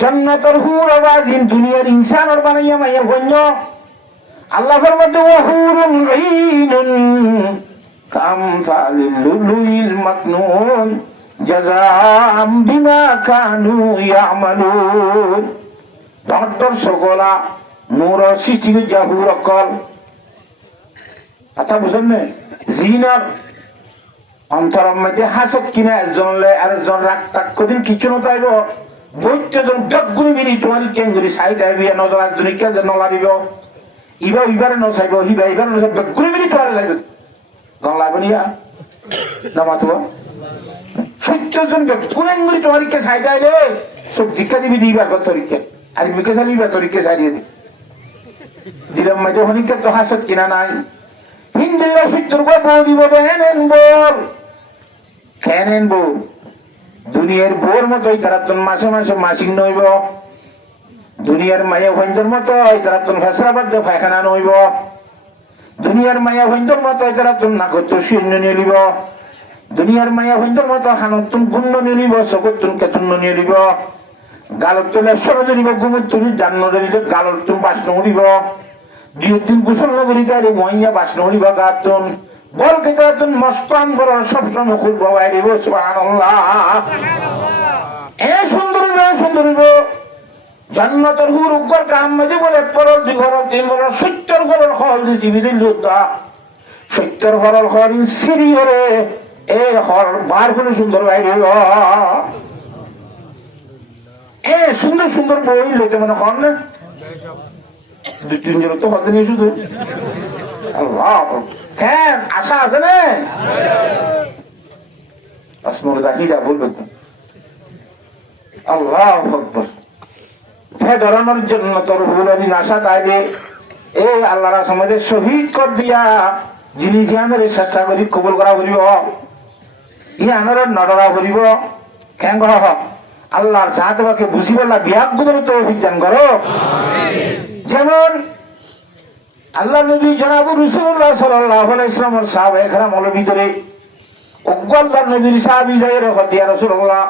জান্নাতুল হুর আওয়াজিন দুনিয়ার ইনসানের বানাইয়া মাইয়া বন্য আল্লাহর মধ্যে ওয়াহুরুন ঈনুন কামসালিল লুলুইল মাকনুন জাযাম বিমা কানু ইয়ামালুন ডক্টর সকলা নূর সৃষ্টি জাহুর কল কথা বুঝেন না জিনার অন্তরম মধ্যে হাসত কিনা একজনলে আরেকজন রাগ তাক কদিন কিছু না তাইব বৈত্যজন বেগুনি বিনি তোমার কেঙ্গুরি সাইড আইবিয়া নজর একজনই কে যেন লাভিব ইবা ইবারে নসাইব হিবা ইবারে নসাইব বেগুনি বিনি তোমার যাইব জন লাভনিয়া না মাতুব সত্যজন বেগুনি তোমার কে সাইড আইলে সব জিজ্ঞা দিবি দিবার তরিকে আর মিকে চালিবা তরিকে সাইডিয়ে দি দিলাম মাঝে হনিকে তো হাসত কিনা নাই হিন্দিল্লা সত্যর গো বউ দিব দেন বল কেনেন বউ দুনিয়ার বোর মতো তারা তোর মাসে মাসে মাসিক নইব দুনিয়ার মায়া ভৈন্দর মতো তারা তোর ফেসরাবাদ পায়খানা নইব দুনিয়ার মায়া ভৈন্দর মতো তারা তোর নাগত শূন্য নিলিব দুনিয়ার মায়া ভৈন্দর মতো হানতুন গুণ্য নিলিব সকতুন কেতুন নিলিব গালত তোলে সরজ নিব গুমুর তুলি জান্ন দিলে গালত তুমি বাসন উড়িব দুই দিন গোসল নগরী তাই মহিয়া বাসন উড়িব গাতুন বল কে তুন মস্কান বড় সবসময় খুঁজব বাইরে সুবহানাল্লাহ এ সুন্দর জান্নাতুল হুর উগ্র কাম মধ্যে বলে পরল দুই ঘর তিন ঘর 70 ঘরের হল দিছি বিদিল লুদা 70 ঘরের হল সিরি হরে এ হল বার কোন সুন্দর বাইরে এ সুন্দর বই লইতে মনে কর না দুই তিন জন তো হতে নিয়ে শুধু আল্লাহ হ্যাঁ আশা আছে না আসমর দাহিরা বলবে আল্লাহ আকবার হ্যাঁ ধরানোর জন্য তোর ভুলানি আশা তাইলে এই আল্লাহর সমাজে শহীদ কর দিয়া যিনি জিয়ানের চেষ্টা করি কবুল করা করিব ই আনার নডরা করিব কেন আল্লাহর চাহাতবাকে বুঝি বলা বিয়াক গুলোর তো অভিযান করো যেমন আল্লাহ নবী জনাব রাসূলুল্লাহ সাল্লাল্লাহু আলাইহি ওয়াসাল্লামের সাহাবা একরাম হলো ভিতরে আল্লাহ নবীর সাহাবী যায়ের হদিয়া রাসূলুল্লাহ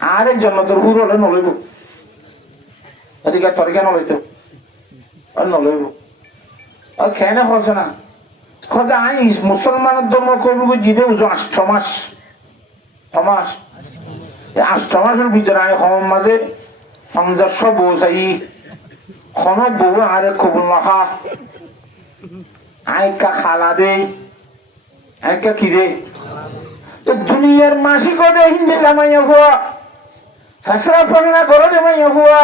আরেক জান্নাতুল হুর হলো নলইব এদিকে তরকে নলইতো আর নলইব আর কেন হচ্ছে না খোদা আই মুসলমানের ধর্ম করব জিদে উজো 8 মাস 8 মাসের ভিতরে আই হম মাঝে 500 বসাই কোন বউ আরে কবুল না আইকা খালা দে আইকা কি দে তো দুনিয়ার মাসি করে হিন্দি লামাইয়া হওয়া ফসরা ফংনা করে দেমাইয়া হওয়া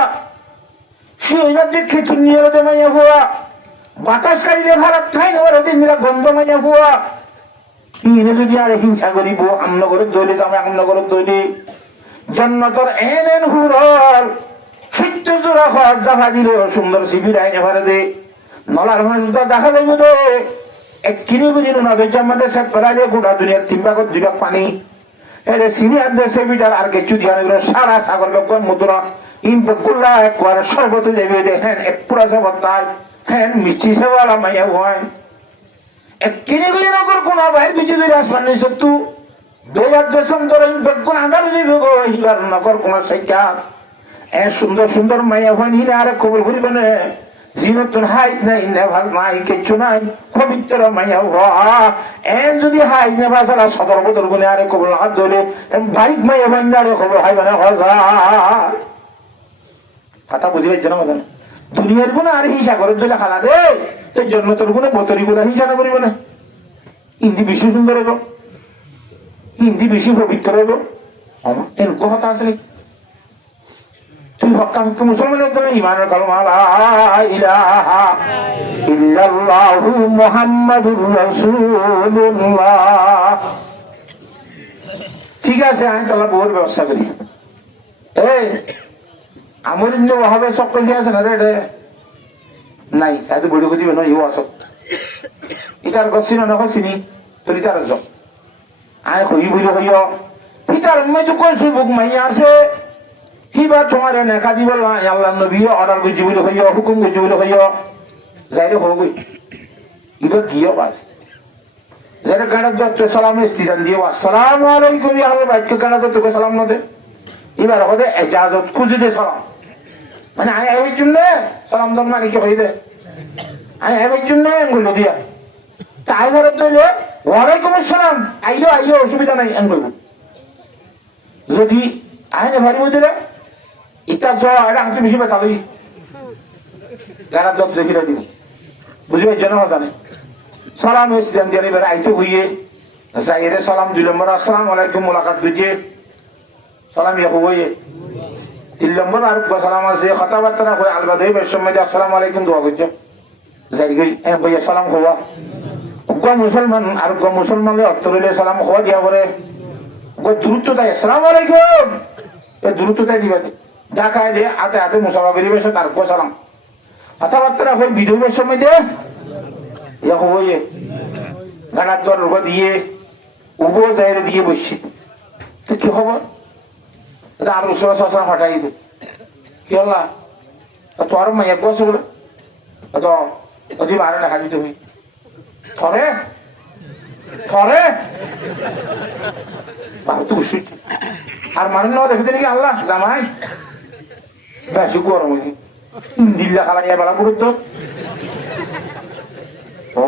শিওইনা দেখে দুনিয়ার দেমাইয়া হওয়া বাতাস কাটিলে খারাপ ঠাই নেওয়ার দিনরা গন্ধ মাইয়া হওয়া ইনে যদি আর হিংসা করিব আমনগরের দইলে যাবে আমনগরের দইলে জান্নাতের এন হুরল সত্য জোড়া হওয়ার জাফা দিল সুন্দর শিবির আইনে ভারে দে নলার ভাষা দেখা যাইব দে এক কিনে বুঝিল না আমাদের সব করা যায় গোটা দুনিয়ার 3 ভাগত 2 ভাগ পানি এর সিনিয়র দেশে বিটার আর কিছু দিয়া সারা সাগর লোক মুদ্রা ইন বকুল্লা একবার সর্বত যাবে দে হ্যাঁ এক পুরা সবতার হ্যাঁ মিষ্টি সেওয়ালা মাইয়া হয় এক কিনে বুঝি নগর কোন বাইরে কিছু দিন আসমান নেই সত্তু বেজার দেশম তোর বেগুন আন্দার যাবে গো হিবার নগর কোন সাইকা এ সুন্দর মাইয়া হয় হিনে আরে কবুল করিবে না জিনতুন হাইজ নাই না ভাল নাই কিছু নাই পবিত্র মাইয়া হওয়া এন যদি হাইজ না বাসালা সদর বদল গুনে আরে কবুল হাত ধরে বাইক মাইয়া বান্দারে খবর হাইবে না হজা কথা বুঝিবে জানা মতন দুনিয়ার গুণ আর হিংসা করে দিলে খালা দে তো জন্মতর গুণে বতরি গুণা হিংসা না করিবে না হিন্দি বেশি সুন্দর হইব হিন্দি বেশি পবিত্র হইব এরকম কথা আসলে তুই হক্কা হক্কা মুসলমানের জন্য ইমানের কালমা লা ইলাহা ইল্লাল্লাহু মুহাম্মাদুর রাসূলুল্লাহ ঠিক আছে আমি তাহলে বহুর ব্যবস্থা করি এই আমার ইন্দ্র ভাবে সকল দিয়ে আছে না রে নাই সাথে বড় করে দিবে না ইউ আসো ইতার গছিন না গছিনি তুই তার যাও আয় কই বইল হইও হিতার মধ্যে কই সুবুক মাইয়া আছে কিবা তোমার নেকা দিব না আল্লাহ নবী অর্ডার করছি বলে হইও হুকুম করছি বলে হইও যাইরে হই এবার গিয়েও আছে যারা গাড়া দত্ত সালাম ইস্তিজান দিয়ে আসসালামু আলাইকুম ইয়া আল্লাহ বাইকে গাড়া দত্তকে সালাম না দে এবার হদে ইজাজত খুঁজে দে সালাম মানে আয় এই জন্য সালাম দাম মানে কি হইবে আয় এই জন্য এগুলো দিয়া তাই বলে দিলে ওয়ালাইকুম আসসালাম আইলো আইলো অসুবিধা নাই এগুলো যদি আইনে ভারী মধ্যে এটা জ এটা আমি বেশি ব্যথা লই গাড়া দত্ত দেখিয়ে দিব বুঝবে জন্য জানে সালাম ইসলাম দিয়ে এবার আইতে হইয়ে যাইরে সালাম 2 নম্বর আসসালামু আলাইকুম মুলাকাত দিতে সালাম ইয়া হইয়ে 3 নম্বর আর সালাম আছে কথাবার্তা হয় আলবাদে বেশমে আসসালামু আলাইকুম দোয়া করতে যাই গই এ ভাইয়া সালাম হওয়া গো মুসলমান আর গো মুসলমানলে অত্তরলে সালাম হওয়া দিয়া করে গো দ্রুত তাই আসসালামু আলাইকুম এ দ্রুত তাই দিবা ঢাকায় দে আতে আতে মুসাফা করিবে তার গো সালাম কথাবার্তা হয় ভিডিও বেশমে দে ইয়া হইয়ে গানার দর রোগ দিয়ে উবো যাইরে দিয়ে বসছি তো কি খবর এটা আর উসরা সসরা হটাই দে কি হলা তোর মাইয়া বসে বলে তো যদি মারে না হাজিতে হই থরে থরে বাবা তুই শুট আর মানুষ না দেখতে নাকি আল্লাহ জামাই বেশি গরম হইনি দিল্লা খালা ইয়া বেলা পুরো তো ও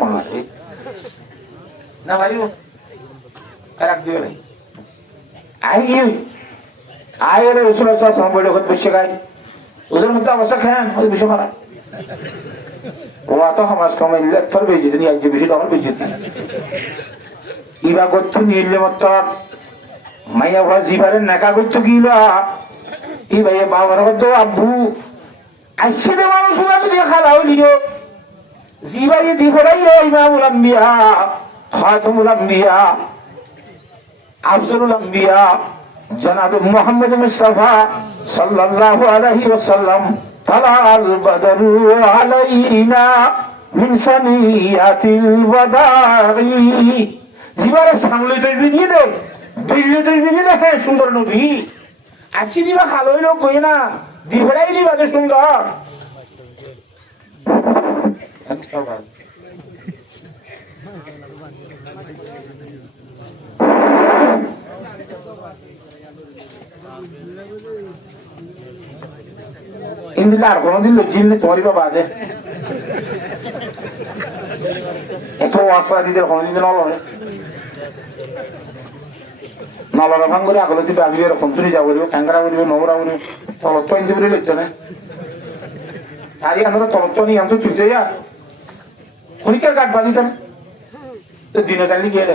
মারে না ভাইও কারাক দিও নাই আই রে উসরা সসরা বড় কত বসে গায় ওদের মধ্যে অবস্থা খান ওই বিষয় খারাপ ও তো সমাজ কমাইলে তোর বেজেছি নি আজ বেশি আমার বেজেছি ইবা করতো নিলে মত মাইয়া ভাই জিবারে নাকা করতো কিবা ই ভাই বাবার কত আব্বু আইছে দে মানুষ যদি খালা হইলিও জিবাই দিবরাই ইমামুল আম্বিয়া খাতামুল আম্বিয়া আফজলুল আম্বিয়া জনাব মুহাম্মদ মুস্তাফা সাল্লাল্লাহু আলাইহি ওয়াসাল্লাম طلع البدر علينا من ثنيات الوداع জিবারে সামলে তৈরি দিয়ে দে বিল্লে তৈরি দিয়ে দে সুন্দর নবী আছি দিবা খালো লোক কই না দিবরাই দিবা যে সুন্দর ইন্দিকে আর কোনদিন লজ্জিল নেই তোমারই বাবা দে এত ওয়াসা দিদের কোনদিন নলরে নলরা ভাঙ করে আগলে দিবে আসবে এরকম তুলি যাবো ক্যাঙ্গারা করিবে নোংরা করিবে তলত্ব ইন্দি বলে লিখতো না তারই আমরা তলত্ব নিয়ে আমি তো তুলছে যা পরীক্ষার কাঠ বাঁধিতাম তো দিনে তালি গিয়ে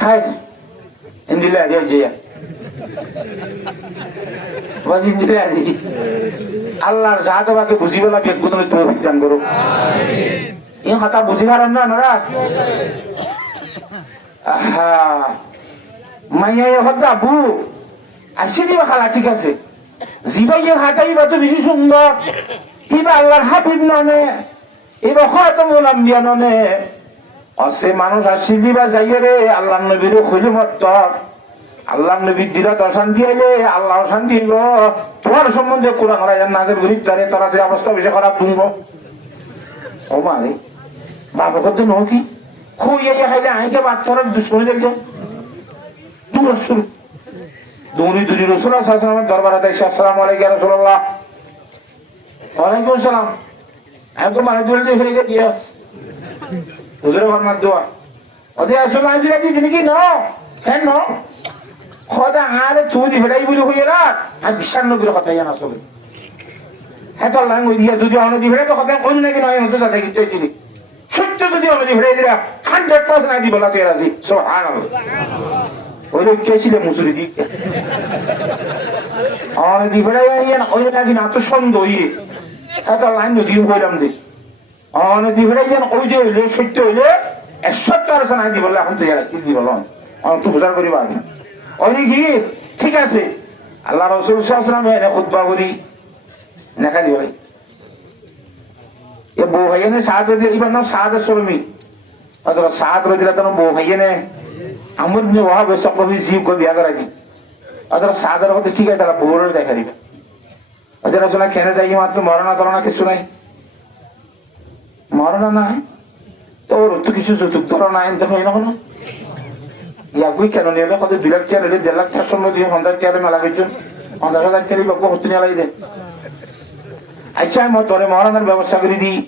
হায় ইন্দিলে আগে যে আল্লাহর জাহাজবাকে বুঝি বলা বেগুন তুমি বিজ্ঞান করো এই কথা বুঝি পারেন না ওনারা মাইয়া হতো আবু আসে দিবা খালা ঠিক আছে জিবাই হাতাইবা তো বেশি সুন্দর কিবা আল্লাহর হাবিব ননে এবার হয়তো বললাম বিয়া ননে অসে মানুষ আসি দিবা যাইয়ে রে আল্লাহ নবীর হইলে মত আল্লাহ নবীর দিরাত অশান্তি আইলে আল্লাহ অশান্তি হইল তোমার সম্বন্ধে কোরআন রাজার নাজের গরিব তারে তারা যে অবস্থা বেশি খারাপ দুনব ও মারে বাবা কত নো কি খুইয়া খাইলে আইকে বাদ করার দুশ্মনী দেখলো দূর শুরু দৌড়ি দুজি রসুল্লাহ সাল্লামের দরবারে দেখছে আসসালামু আলাইকুম ইয়া রাসূলুল্লাহ ওয়ালাইকুম আসসালাম আমি তো মানে দূরে ফিরে গিয়ে দিয়ে হুজুরে ফরমাত দোয়া ওদে আসলে আমি দিছি তিনি কি ন কেন ন খোদা আরে তুই ফেরাই বলি হইয়া না আমি বিশ্বাস নগরে কথা জানা আসলে হ্যাঁ তো লাং ওই দিয়া যদি অনদি ফেরাই তো কথা কোন নাকি নয় হতে যাতে কি চাইছিলি সত্য যদি অনদি ফেরাই দিরা 100% আদি বলা তুই রাজি সুবহানাল্লাহ ওই লোক চাইছিল মুসুরি দি অনদি ফেরাই আইয়া ওই নাকি না তো সন্দেহ হইয়ে হ্যাঁ তো লাইন যদি কইলাম দি অনদি ফেরাই যেন ওই যে হইলে সত্য হইলে 100% আদি বললে এখন তুই রাজি দি বলন আমি তো বুঝার করিবা ওই কি ঠিক আছে আল্লাহ রাসূল সাল্লাল্লাহু আলাইহি ওয়াসাল্লাম এনে খুতবা করি নাকা দিই এ বউ ভাইনে সাহায্য দিয়ে ইবার নাম সাহায্য সরমি হযরত সাদ রাদিয়াল্লাহু তাআলা বউ হইয়ে নে আমর ইবনে ওয়াহাব সকফি জিব কো বিয়া করাই হযরত সাদের কথা ঠিক আছে তারা বউর দেখা দিবে হযরত রাসূল কেন যাই মাত্র মরনা তরনা কিছু নাই মরনা নাই তোর তো কিছু যৌতুক ধরা নাই দেখো না ইয়াগুই কেন নিলে কত 2 লাখ টাকা নিলে 1.5 লাখ টাকা সম্মান দিয়ে 100 টাকা মেলা গেছে 100,000 টাকা বাকু হতে নিয়ে লাই দে আচ্ছা আমি তোরে মরনার ব্যবস্থা করে দিই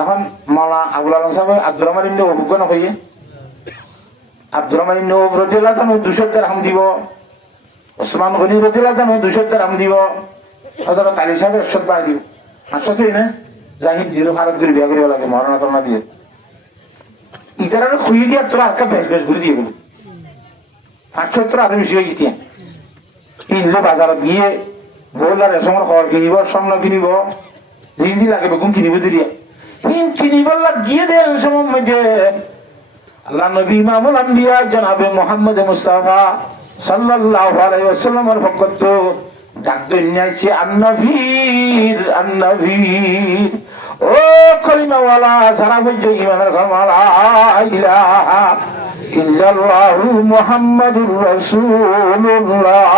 এখন মাওলানা আবুল আলম সাহেব আব্দুর রহমান ইবনে ওহব না হইয়ে আব্দুর রহমান ইবনে ওহব রাদিয়াল্লাহু তাআলা 200 দিরহাম দিব ওসমান গনি রাদিয়াল্লাহু তাআলা 200 দিরহাম দিব হযরত আলী সাহেব 100 পাই দিব 500 না জাহিদ দিরো ভারত করে বিয়া করে লাগে মরনা করনা দিয়ে ইতারা খুই দিয়া তোরা আটকা বেশ ঘুরে দিয়ে গেল 500 আরো বেশি হয়ে গেছে কিনলো বাজারে গিয়ে বললার রেশমের খড় কিনিব স্বর্ণ কিনিব জি লাগে বেগুন কিনিব দিয়ে কিনিবার গিয়ে দেয় সময় মধ্যে আল্লাহ নবী ইমামুল আম্বিয়া জনাবে মুহাম্মদ মুস্তাফা সাল্লাল্লাহু আলাইহি ওয়াসাল্লামের ফকত ডাক দুনিয়াছে আন্নভীর ও কলিমাওয়ালা সারা হইজ ইমানের ঘর মালা ইলাহা ইল্লাল্লাহু মুহাম্মাদুর রাসূলুল্লাহ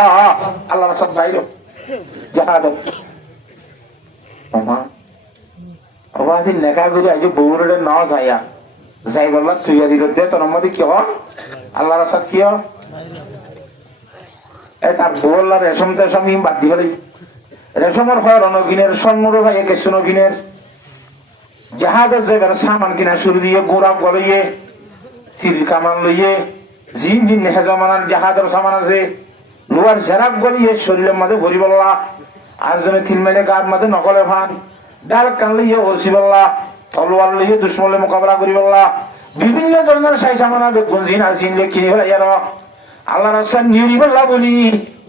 আল্লাহ রাসূল বাইরো জিহাদ মামা আওয়াজে নেকা করে আজ বউরে না যায়া যাই বললা তুই দিল দে তোর মধ্যে কি হয় আল্লাহ রাসূল কি হয় তার বউলা রেশম তেশম বাদ দি হলে রেশমের হয় রণগিনের স্বর্ণর ভাই একে সুনগিনের জাহাজের জায়গার সামান কিনা শুরু দিয়ে গোড়া গলিয়ে তীর কামান লইয়ে জিন হেজমানার জাহাজের সামান আছে লোহার ঝেরাক গলিয়ে শরীরের মাঝে ভরি বললা আর জনে তিল মেলে গার মাঝে নকলে ভান ডাল কান লইয়ে ওসি বললা তলোয়ার লইয়ে দুশ্মনের মোকাবেলা করি বললা বিভিন্ন ধরনের সাই সামানা বেগুন জিন আসিনলে কিনে হলে আল্লাহ রাসূল নিয়ে বললা বলি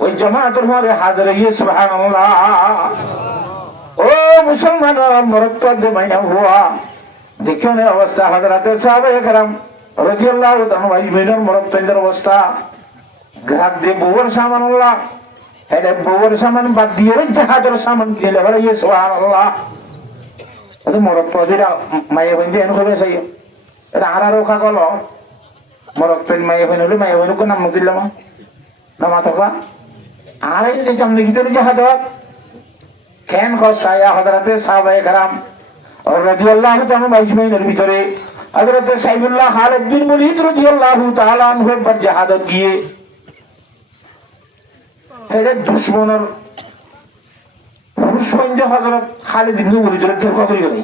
ওই জামাতের মারে হাজির হইয়ে সুবহানাল্লাহ ও মুসলমান মরত্তদ মাইনা হুয়া দেখুন অবস্থা হযরতে সাহাবায়ে কেরাম রাদিয়াল্লাহু তাআলা আজমাইনের মরত্তদের অবস্থা গ্রাহক যে বউর সামানুল্লাহ এটা বউর সামান বাদ দিয়ে জাহাজের সামান কিনে বলে সুবহানাল্লাহ এটা মরত্তদের মায়ে বন্ধে এনে হবে সেই এটা আর রোখা গেল মরত্তদ মায়ে বন্ধে হলো মায়ে বন্ধে কোন নাম দিলাম না মাথা আর এই যে জামনে ভিতরে জাহাজ কেন খসায়া হযরতে সাহাবায়ে কেরাম রাদিয়াল্লাহু তাআলা আজমাইনের ভিতরে হযরতে সাইফুল্লাহ খালিদ বিন ওয়ালিদ রাদিয়াল্লাহু তাআলা আনহু একবার জিহাদত গিয়ে এর দুশমনের পুরুষপঞ্জে হযরত খালিদ বিন ওয়ালিদের কেউ করি গেল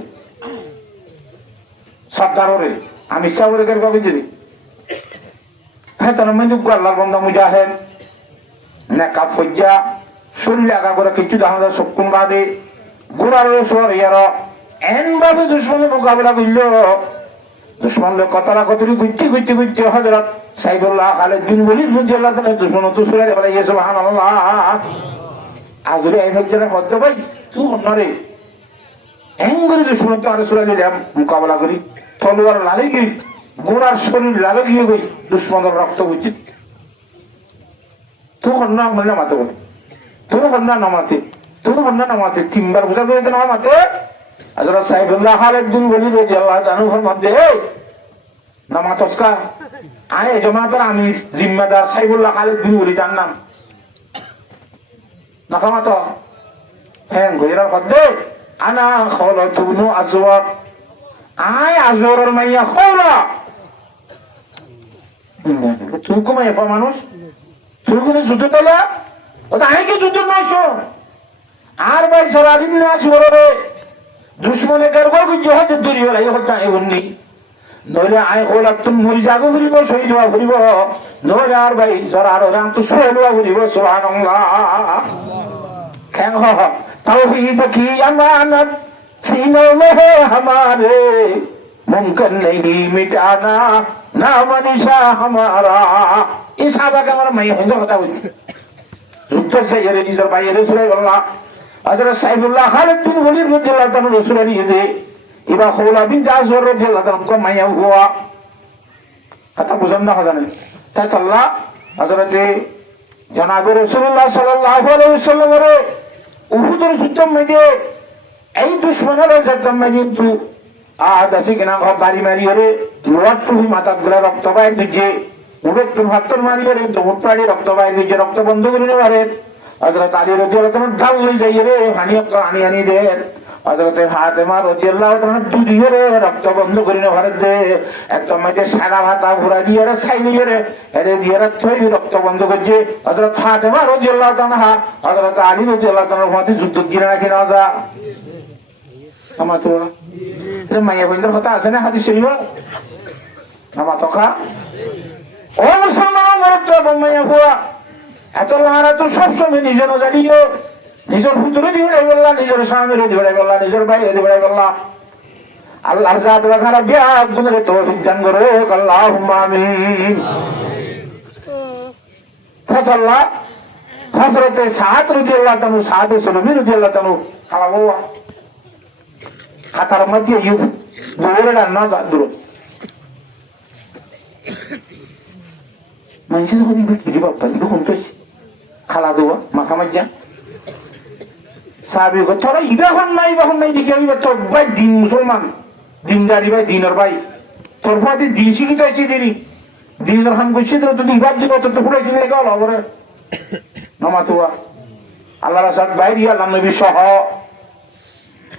সরদারে আমি সাবরে কেউ করি দিই হ্যাঁ তার মধ্যে আল্লাহর বান্দা মুজাহিদ না কাফজা শরীরে আগা করে কিছু দেখা সক্ষম বাদে গোড়ার সর ইয়ার এন ভাবে দুশ্মনের মোকাবেলা করল দুশ্মন কতরা কতরি গুচ্ছি হযরত সাইফুল্লাহ খালিদ বিন ওয়ালিদ রাদিয়াল্লাহু তাআলা দুশ্মন তো সুরে বলে সুবহানাল্লাহ আজরে এই হজ্জের মধ্যে ভাই তুই অন্যরে এন করে দুশ্মন তো আর সুরে নিলাম মোকাবেলা করি তলোয়ার লাগি কি গোড়ার শরীর লাগে গিয়ে ভাই দুশ্মনের রক্ত বুঝছি তুই অন্য আমলে মাতে বলে তুই হন্না নামাতে তিনবার বুঝা করে নামাতে হযরত সাইফুল্লাহ খালিদ বিন ওয়ালিদ রাদিয়াল্লাহু তাআলার মধ্যে নামাতসকা আয় জামাতের আমির জিম্মাদার সাইফুল্লাহ খালিদ বিন ওয়ালিদ এর নাম নাকামাত হ্যাঁ গয়রার মধ্যে আনা খাওলাতু ইবনে আসওয়াদ আয় আজওরের মাইয়া খাওলা তুই কমায় পা মানুষ তুই কোন যুদ্ধ তোলা ওটা আইকে যুদ্ধ নয়শো আর ভাই সরারিন না সুরে দুশ্মনে কারবার কো জহাদ দূরি হলা এই হত্যা এগুনি নইলে আই হলা তুমি মরি যাগো ফুরিব শহীদ হওয়া ফুরিব নইলে আর ভাই সরার রাম তো সুহেলওয়া ফুরিব সুবহানাল্লাহ কেন হ তাওহীদ কি আমানত सीनों में है हमारे मुमकिन नहीं मिटाना नाम निशा हमारा इस साहबा का हमारा मैं हिंदू होता हुई যুদ্ধ চাইয়ে নিজের ভাই রাসূলুল্লাহ হযরত সাইফুল্লাহ খালিদ বিন ওয়ালিদ রাদিয়াল্লাহু তাআলা রাসূল নিয়ে দে ইবা খাওলা বিনতে আসওয়াদ রাদিয়াল্লাহু তাআলা কো মাইয়া হুয়া কথা বুঝেন না জানেন তাই আল্লাহ হযরত জনাবে রাসূলুল্লাহ সাল্লাল্লাহু আলাইহি ওয়াসাল্লামের উহুদের যুদ্ধের মধ্যে এই দুশমনের যুদ্ধের মধ্যে কিন্তু দাসি কিনা বাড়ি মারি হরে লোয়ার টুপি মাথার ধরে রক্ত বাইর দিচ্ছে উড়োর টুপি হাতর মারি হরে দমুট পাড়ি রক্ত বাইর দিচ্ছে রক্ত বন্ধ করে নেবারে হযরত আলী রাদিয়াল্লাহু তাআলা ঢাল লই যাই রে হানি হানি দেন হযরত ফাতেমা রাদিয়াল্লাহু তাআলা দুধি হরে রক্ত বন্ধ করে নেবারে দে একদম মাঝে সাদা ভাতা ঘুরা দিয়ে রে ছাইনি রে এরে দিয়ে রে থই রক্ত বন্ধ করছে হযরত ফাতেমা রাদিয়াল্লাহু তাআলা হযরত আলী রাদিয়াল্লাহু তাআলার মধ্যে যুদ্ধ গিরা রাখি না যা আমার তো মাইয়া বন্ধুর কথা আছে না হাদিস শরীফ আমার তো কা ও মুসলমান মরত মাইয়া হুয়া এত লারা তো সবসময় নিজের জানিও নিজের ফুতুরে দিবে বললা নিজের স্বামীরে দিবে বললা নিজের ভাইরে দিবে বললা আল্লাহর জাত রাখার বিয়া গুণরে তৌফিক দান করো আল্লাহুম্মা আমিন ফাসাল্লাহ হযরত সাদ রাদিয়াল্লাহু তাআলা সাদ সুলমি রাদিয়াল্লাহু তাআলা খালাবো খাতার মধ্যে ইউফ দৌড়ে রান্না দূর মানুষের যদি বিক্রি বাপ্পা এরকম তো খালা দেওয়া মাখা মাজা সাহাবি তোরা ইবাহন নাই দেখি আমি তোর ভাই দিন মুসলমান দিনদারি ভাই দিনের ভাই তোর ফাঁদি দিন শিখিতে হয়েছে দেরি দিনের হাম করছে তুই ইবাদ দিব তোর তো ফুটাইছি দেখে হল অবরে নমাতুয়া আল্লাহ রাসাদ বাইরি আল্লাহ নবী সহ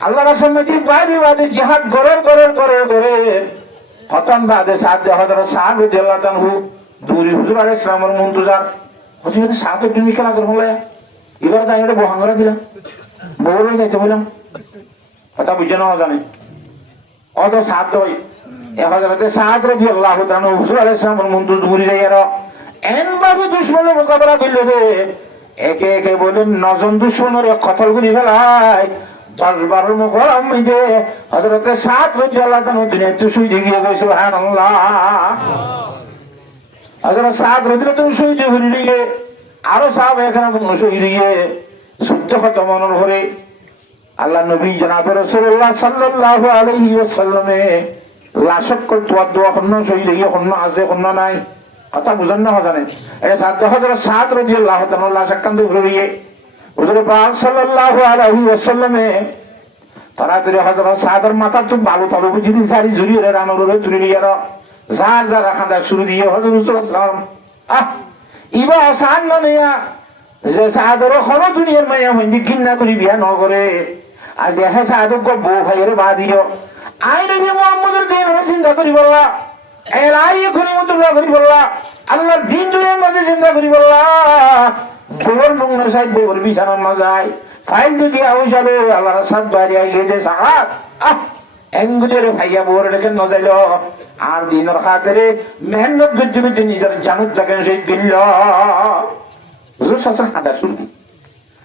আল্লাহ রাসূল নবী বাইরে বাদে জিহাদ গরের খতম বাদে সাদ হযরত সাদ রাদিয়াল্লাহু তাআলা দুরি হুজুর আলাইহিস সালামের মুনতুজার হুজুর সাথে তুমি খেলা করব বলে এবার তাই এটা বহাঙ্গরা দিলাম বউরে যাইতে বললাম কথা বুঝে না জানে অত সাদ হই এ হযরত সাদ রাদিয়াল্লাহু তাআলা হুজুর আলাইহিস সালামের মুনতুজ দুরি যাইয়ার এন ভাবে দুশমনের মোকাবেলা করল রে একে একে বলেন নজন দুশমনের কতল গুলি ফেলায় 10-12 মুকরম মিলে হযরত সাদ রাদিয়াল্লাহু তাআলা দুনিয়াতে শহীদ হয়ে গেছে সুবহানাল্লাহ হযরত সাদ রাদিয়াল্লাহু তাআলা শহীদ হয়ে গিয়ে আরো সাহাবা একরাম শহীদ হয়ে যুদ্ধ খতম হওয়ার পরে আল্লাহ নবী জনাব রাসূলুল্লাহ সাল্লাল্লাহু আলাইহি ওয়াসাল্লামে লাশক কল দোয়া হন্ন শহীদ হয়ে হন্ন আছে হন্ন নাই কথা বুঝেন না জানেন এটা হযরত সাদ রাদিয়াল্লাহু তাআলা লাশক কান্দে ঘুরিয়ে হুজুর পাক সাল্লাল্লাহু আলাইহি ওয়াসাল্লামে তাড়াতাড়ি হযরত সাদের মাথা তো বালু তালু বুঝিনি সারি ঝুরিয়ে রানোরে তুলে নিয়ে যার জায়গা খান্দা শুরু দিয়ে হযরত রাসূলুল্লাহ ইবা আসান মানে যে সাদের হলো দুনিয়ার মায়া হইনি ঘৃণা করি বিয়া ন করে আজ দেখা সাদক বউ ভাইয়ের বাদিও আই নবী মুহাম্মদের দিন চিন্তা করি বললা এলাই খলিমতুল্লাহ করি বললা আল্লাহর দিন দুনিয়ার মাঝে চিন্তা করি বললা বউর মুখ সাইড বউর বিছানার না যায় ফাইল যদি আউশালো আল্লাহর সাদ বাইরে আইলে যে সাহাত এঙ্গুলের ভাইয়া বউর রেখে ন যাইল আর দিনের খাতিরে মেহনত করতে নিজের জানুত দেখেন সেই দিল হুজুর শাসন হাঁটা শুরু দি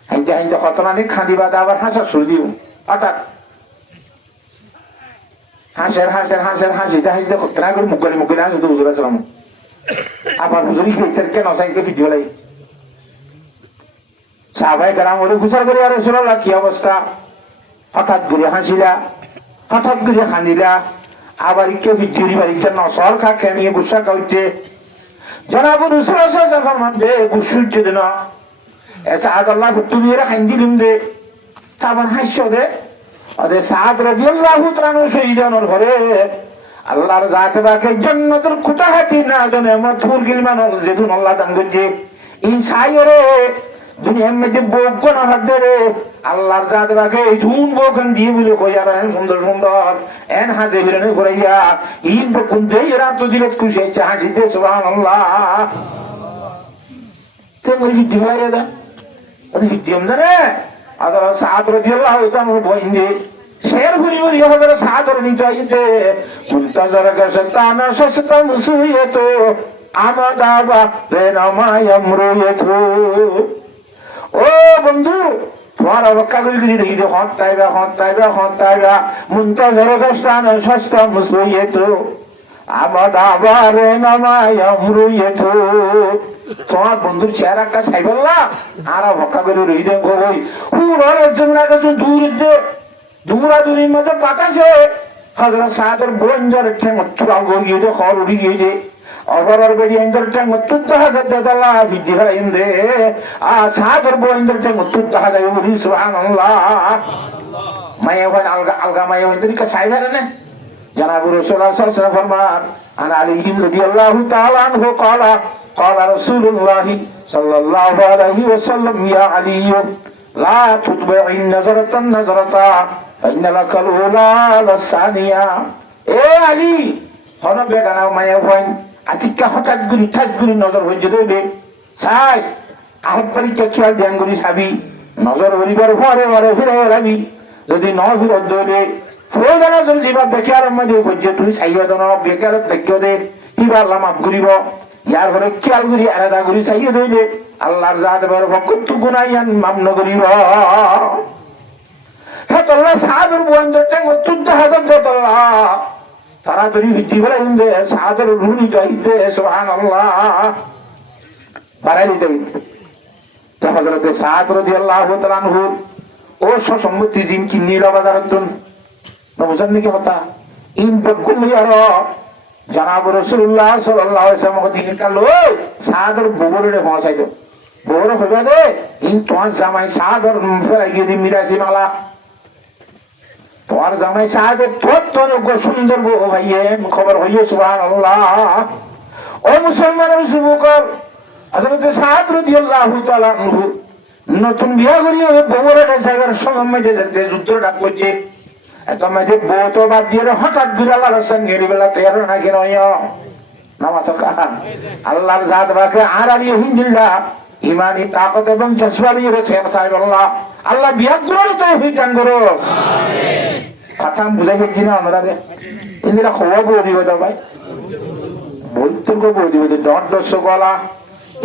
হাইতে খতনা নেই খাঁদি বাদা আবার হাসা শুরু দিও হঠাৎ হাসিতে কেনা করে মুখে হাসি তো হুজুর আসলাম আবার হুজুরি কেন সাইকে ভিডিও লাই সাহাবাই কারাম ওরে খুশার করে আর রাসূলুল্লাহ কি অবস্থা হঠাৎ করে হাসিলা হঠাৎ করে খানিলা আবার ইকে ভিডিও বাড়িতে নসর খাকে নিয়ে গুসা কাউতে জনাব রাসূলুল্লাহ সাল্লাল্লাহু আলাইহি ওয়াসাল্লাম দে গুসুজ দেন এসা আল্লাহ তুমি এর খাঙ্গিলিম দে তাবার হাসিও দে আদে সাদ রাদিয়াল্লাহু তাআলা শহীদ হওয়ার পরে আল্লাহর জাত বাকে জান্নাতের খুঁটা হাতি না জানে মথুর গিলমান যেদিন আল্লাহ দান করছে ইনসাইরে দুনিয়ার মধ্যে বউক না হাতে রে আল্লাহর জাত বাকে এই ধুন বউখান দিয়ে বলে কই আর সুন্দর সুন্দর এন হাজে বিরানে করাইয়া ইন বকুন দেই রাত দিলত খুশি আছে হাসিতে সুবহানাল্লাহ তেমন ভিডিও লাগে দা ওই ভিডিও না আদর সাদ রাদিয়াল্লাহু তাআলা বইন্দে শের ভুরি ভুরি হযরত সাদ নিতাইতে মুনতাজার গশতানা শশতান সুয়তো আমাদাবা রেনামায় আমরুয়তো ও বন্ধু তোমার অপেক্ষা করি দেখি যে হত তাইবা মুনতাজার গশতানা শশতান সুয়তো আমাদাবা রেনামায় আমরুয়তো তোমার বন্ধুর চেহারা কাছে বললা আর অপেক্ষা করে রই দেন কই হুর জমনা কাছে দূরাদূরির মধ্যে বাতাসে হযরত সাদের বঞ্জর ঠেং তুরা গিয়ে দে খর উড়ি গিয়ে দে অবরর বেরি এন্ডর ঠেং তুত্তা হাজার দাদা ভিডি হলা ইন্দে সাদের বঞ্জর ঠেং তুত্তা হাজার উড়ি সুবহানাল্লাহ মায়া হয় আলগা মায়া হয় তরিকা সাইবার না জনাব রাসূলুল্লাহ সাল্লাল্লাহু আলাইহি ওয়াসাল্লাম ফরমান আন আলী রাদিয়াল্লাহু তাআলা আনহু قال قال رسول الله صلى الله عليه وسلم يا علي لا تتبع النظرة النظرة فإن لك الأولى والثانية এ আলী হন বেগানা মায়া হইন আতিকা হঠাৎ গুলি ঠাট গুলি নজর হইছে দইলে সাই আহত পরীক্ষা খেয়াল ধ্যান করি সাবি নজর হরিবার পরে পরে ফিরে রাবি যদি ন ফিরত দইলে ফোজানা যদি জিবা বেকার মধ্যে হইছে তুই সাইয়া দন বেকার দেখো দে কিবার লামাপ ঘুরিব ইয়ার পরে খেয়াল করি আলাদা করি সাইয়া দইলে আল্লাহর জাত বড় ফকত গুনাইয়ান মাপ নগরিব হে তোল্লা সাদর বন্ধ টেং তুদ্দ হাজার তোল্লা তাড়াতাড়ি ভিত্তি বলে ইন্দে সাদর রুনি যাইতে সুবহানাল্লাহ বাড়াই দিতে তো হযরতে সাদ রাদিয়াল্লাহু তাআলা আনহু ও সম্মতি জিন কি নীল বাজারতুন বুঝেন নাকি কথা ইন বকুল ইয়ার জনাব রাসূলুল্লাহ সাল্লাল্লাহু আলাইহি ওয়াসাল্লাম দিকে কালো সাদর বগরে পৌঁছাই দে বগরে হইবা দে ইন তোমার জামাই সাদর ফেলাই গিয়ে দি মিরাসি মালা তোমার জামাই সাদর তোর সুন্দর বউ ভাইয়ে খবর হইয়ে সুবহানাল্লাহ ও মুসলমানের শুভকর হযরত সাদ রাদিয়াল্লাহু তাআলা আনহু নতুন বিয়া করিয়ে বগরে সাগর সময় যেতে যুদ্ধটা করছে এত মাঝে বউ তো বাদ দিয়ে হঠাৎ বিড়াল সঙ্গে বেলা তেরো নাকি নয় নামা তো কাহা আল্লাহর জাত বাকে আর আলী হিন্দিল্লাহ ইমানি তাকত এবং জজবা নিয়ে রয়েছে আল্লাহ আল্লাহ বিয়া করে তো হিটান করো কথা বুঝাই ফেলছি না আমরা রে ইন্দিরা খবর বউ দিব তো ভাই বৈতর গো বউ দিব ডট দশ গলা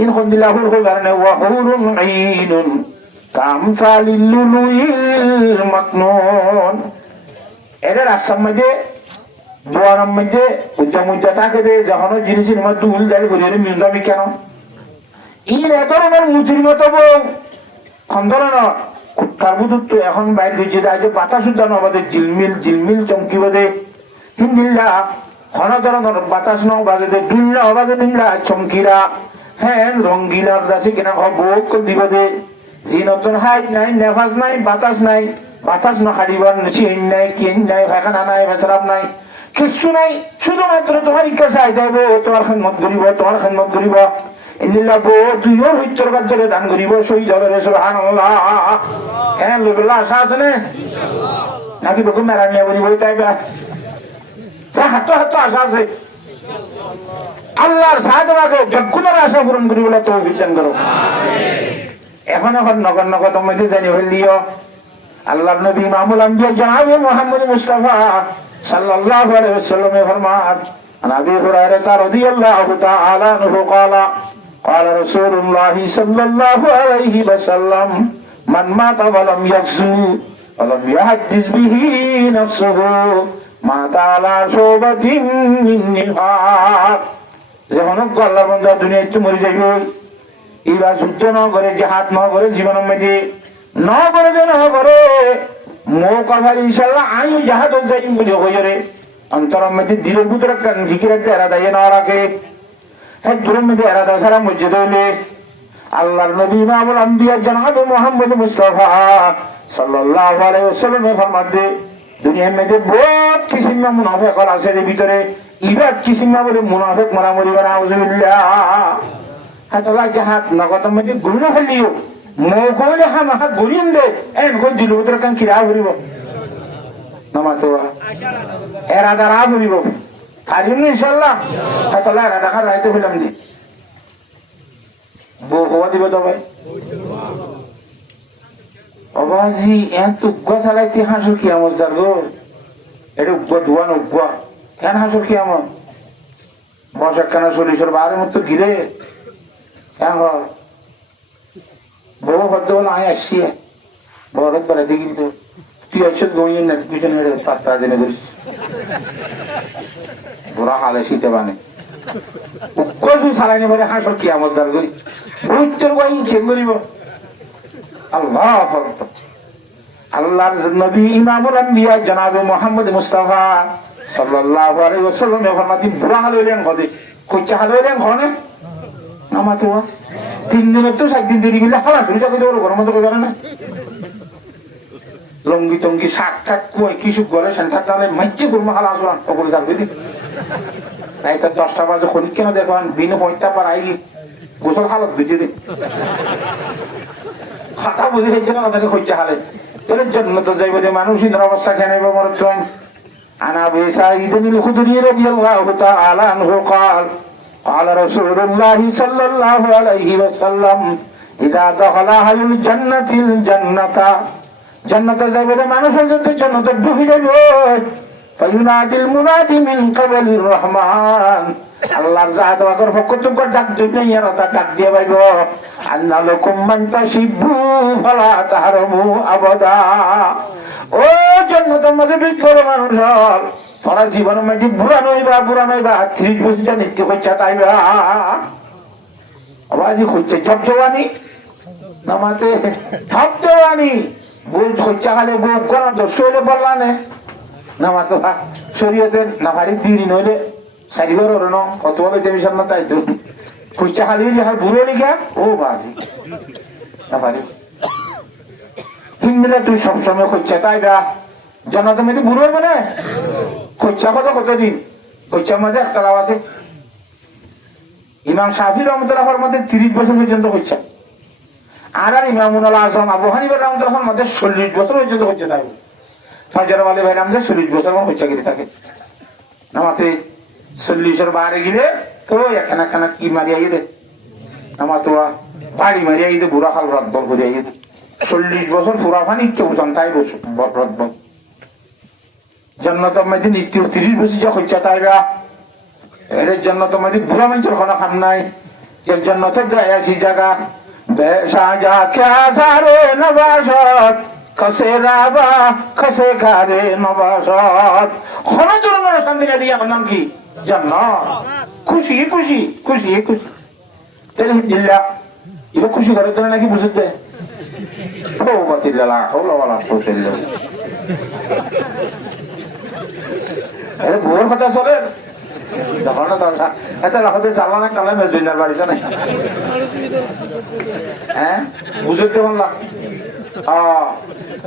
ইন খন্দিল্লাহুর কারণে ওয়াহুরুন আইনুন কামসালিল লুলুইল মাকনুন এদের আসাম মাঝে দোয়ারাম মাঝে উজ্জা থাকে রে যখন জিনিসের মধ্যে উল জাল করিয়ে মিলদামি কেন ইন এ ধরনের মুচির মতো বউ খন্দরন কুট্টার বুদুত্ব এখন বাইর হয়েছে যে বাতাস উদ্যান আমাদের ঝিলমিল ঝিলমিল চমকিব দে হিন্দিল্লা হন ধরনের বাতাস ন বাজে দে দুল্লা বাজে দিল্লা চমকিরা হ্যাঁ রঙ্গিলার দাসে কিনা বউক দিব দে জি নতুন হাই নাই নেফাজ নাই বাতাস নাই বাতাস নখাড়িবার চিন নাই কিন নাই ভাইখানা নাই বেচারাম নাই কিচ্ছু নাই শুধুমাত্র তোমার ইচ্ছা আই যাইব তোমার খেদমত করিব তোমার খেদমত করিব ইন্দিল্লা বউ দুইও হইতর কার্যে দান করিব শহীদ হবে সুবহানাল্লাহ হ্যাঁ লোকগুলো আশা আছে না নাকি বকু মেরা নিয়ে বলিব তাই হাত হাত আশা আছে আল্লাহর সাহায্যে যজ্ঞের আশা পূরণ করিবলে তৌফিক দান করো এখন নগর নগর তোমাকে জানি ফেললিও আল্লাহর নবী ইমামুল আম্বিয়া জনাব মুহাম্মদ মুস্তাফা সাল্লাল্লাহু আলাইহি ওয়াসাল্লাম ফরমান عن ابي هريره رضي الله تعالى عنه قال قال رسول الله صلى الله عليه وسلم من مات ولم يغزو ولم يحدث به نفسه مات على شعبة من نفاق যেমন আল্লাহর বান্দা দুনিয়াতে মরে যাইব এবার যুদ্ধ ন করে জিহাদ ন করে জীবনের মধ্যে ন করে যে ন করে মৌকা ভাই ইনশাআল্লাহ আই জাহাদ যাইম বলি হইরে অন্তরের মধ্যে দিলের ভিতরে কান ফিকিরাত এরাদা না রাখে হ্যাঁ দূরের মধ্যে এরাদা সারা মসজিদ হইলে আল্লাহর নবী ইমামুল আম্বিয়া জনাব মুহাম্মদ মুস্তাফা সাল্লাল্লাহু আলাইহি ওয়াসাল্লাম ফরমাতে দুনিয়ার মধ্যে বহুত কিসিম মুনাফিক আছে এর ভিতরে ইবাদ কিসিম বলে মুনাফিক মারা মরিবা নাউজুবিল্লাহ হাতলা জাহাদ নগদের মধ্যে গুণা হলিও মৌকলে হামা গরিম দে এন কোন দিল ভিতরে কান খিরা ভরিব নামাতোয়া এরাদা রা ভরিব আজুন ইনশাআল্লাহ হাতলা এরাদা কার রাইতে হইলাম দি বউ হওয়া দিব তো ভাই অবাজি এত উগ্গা চালাইতে হাসুর কি আমার যার গো এটা উগ্গা দুয়ান উগ্গা কেন হাসুর কি আমার বর্ষা কেন চল্লিশের বারের মতো ঘিরে কেন বউ হদ্দ বলে আমি আসছি বরত বেড়াতে কিন্তু তুই আসছিস গইন না পিছনে পাত্রা দিনে করিস বুড়া হালে শীতে বানে উগ্গা তুই চালাই নেবারে হাসুর কি আমার যার গই বইতের গই খেয়ে করিব আল্লাহ আল্লাহর নবী ইমামুল আম্বিয়া জনাব মুহাম্মদ মুস্তাফা সাল্লাল্লাহু আলাইহি ওয়াসাল্লাম ফরমাতেন বুড়া হইলেন কদে কইচা হইলেন কোনে নামাতোয়া 3 দিন তো 7 দিন দেরি গিলা হালা শুরু করে দেব গরম তো করে না লঙ্গি টঙ্গি শাক ঠাক কুয়াই কিছু গলে সেনটা তাহলে মাইচে করবো হালা আসলাম ওপরে থাকবে দিন তাই তো 10টা বাজে খরিদ কেন দেখবেন বিনু হইতা পার আই গোসল হালত বুঝে দিন খাতা বুঝে হয়েছে না তাদেরকে হইছে হালে তাহলে জন্য তো যাইবে যে মানুষ ইন্দ্র অবস্থা খেয়ে নেবে মরত্রম আনা বেসা ঈদিন খুদরি রাদিয়াল্লাহু তাআলা আনহু قال قال رسول الله صلى الله عليه وسلم إذا دخل أهل الجنة الجنة جنة যাইবে যে মানুষের যাতে জান্নাতে ঢুকে যাবে فينادي المنادي من قبل الرحمن আল্লাহর জাত ওয়াকর পক্ষ থেকে ডাক দিবে ইয়ারা তা ডাক দিয়ে বাইব আন্না লাকুম মান তাশিবু ফালা তাহরমু আবাদা ও জান্নাতের মধ্যে ঢুকে মানুষ তোরা জীবনের মধ্যে বুড়া নইবা 30 বছর নিত্য হচ্ছে তাইবা আবাজি হচ্ছে জব জওয়ানি নামাতে থাপ জওয়ানি বল হচ্ছে খালে বউ কোন দোষ হইলে বললানে নামাতো শরীয়তে নাফারি দিরি নইলে সারিবার ওর ন কত বলে দেবী সামনে তাই তো হচ্ছে খালি হার বুড়ো লিখা ও বাজি নাফারি হিন্দুরা তুই সবসময় হচ্ছে তাইবা জনতা মেয়েদের বুড়ো হবে না খোঁচা কতদিন খোঁচার মাঝে একতলাও আছে ইমাম শাফি রহমতুল্লাহর মধ্যে 30 বছর পর্যন্ত খোঁচা আর ইমামুল আজম আবু হানিফা রহমতুল্লাহর মধ্যে 40 বছর পর্যন্ত খোঁচা থাকবে ফজর আলী ভাই আমাদের 40 বছর খোঁচা গিয়ে থাকে নামাতে 40-এর বাইরে গেলে তো একখানা কি মারিয়া দে নামাতো বাড়ি মারিয়া দে বুড়া খাল রদ বল করিয়া দে 40 বছর পুরা ফানি কেউ জানতাই বসু রদ বল জান্নাতের মধ্যে নিত্য 30 বছর যা হইছে তাইরা এর জান্নাতের মধ্যে বুড়া মানুষের কোনো খান নাই যে জান্নাতের যায় আসি জায়গা বেশাজা কাসারে নবাসত কসে রাবা কসে কারে নবাসত কোন জন্য শান্তি না দিয়ে আমার নাম কি জান্নাত খুশি খুশি খুশি খুশি তেল হিল্লা এবার খুশি করে তো নাকি বুঝতে তওবাতিল্লাহ হাওলা ওয়ালা কুওয়াতা ইল্লা আরে ভোর কথা চলে দেখো না দাদা এত লাখতে চালা না কালে মেজবিন না বাড়িতে নাই হ্যাঁ বুঝতে পারলাম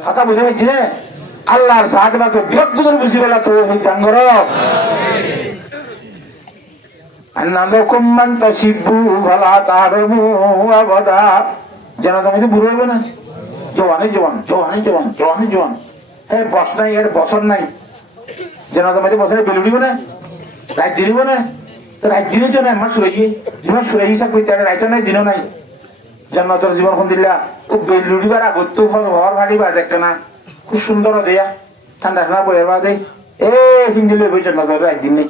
কথা বুঝে পাচ্ছি না আল্লাহর সাহায্যকে বিরক্তদের বুঝি বলা তো জাঙ্গর আন্নালকুম মান তাশিবু ফালা তাহরমু আবাদা যেন তুমি বুড়ো হবে না জওয়ান হ্যাঁ বস নাই এর বছর নাই যেন তোমাদের বছরে বেলু দিব না রাত দিব না রাত দিনের জন্য আমার সুরাই হিসাব করতে রাইত নাই দিনও নাই জন্মতর জীবন কোন দিলা ও বেলু দিবার আগত তো ঘর ভাড়ি বা দেখ না খুব সুন্দর দেয়া ঠান্ডা ঠান্ডা বইয়ের বা দেয় এ হিন্দি লই বই জন্মতর রাত দিন নেই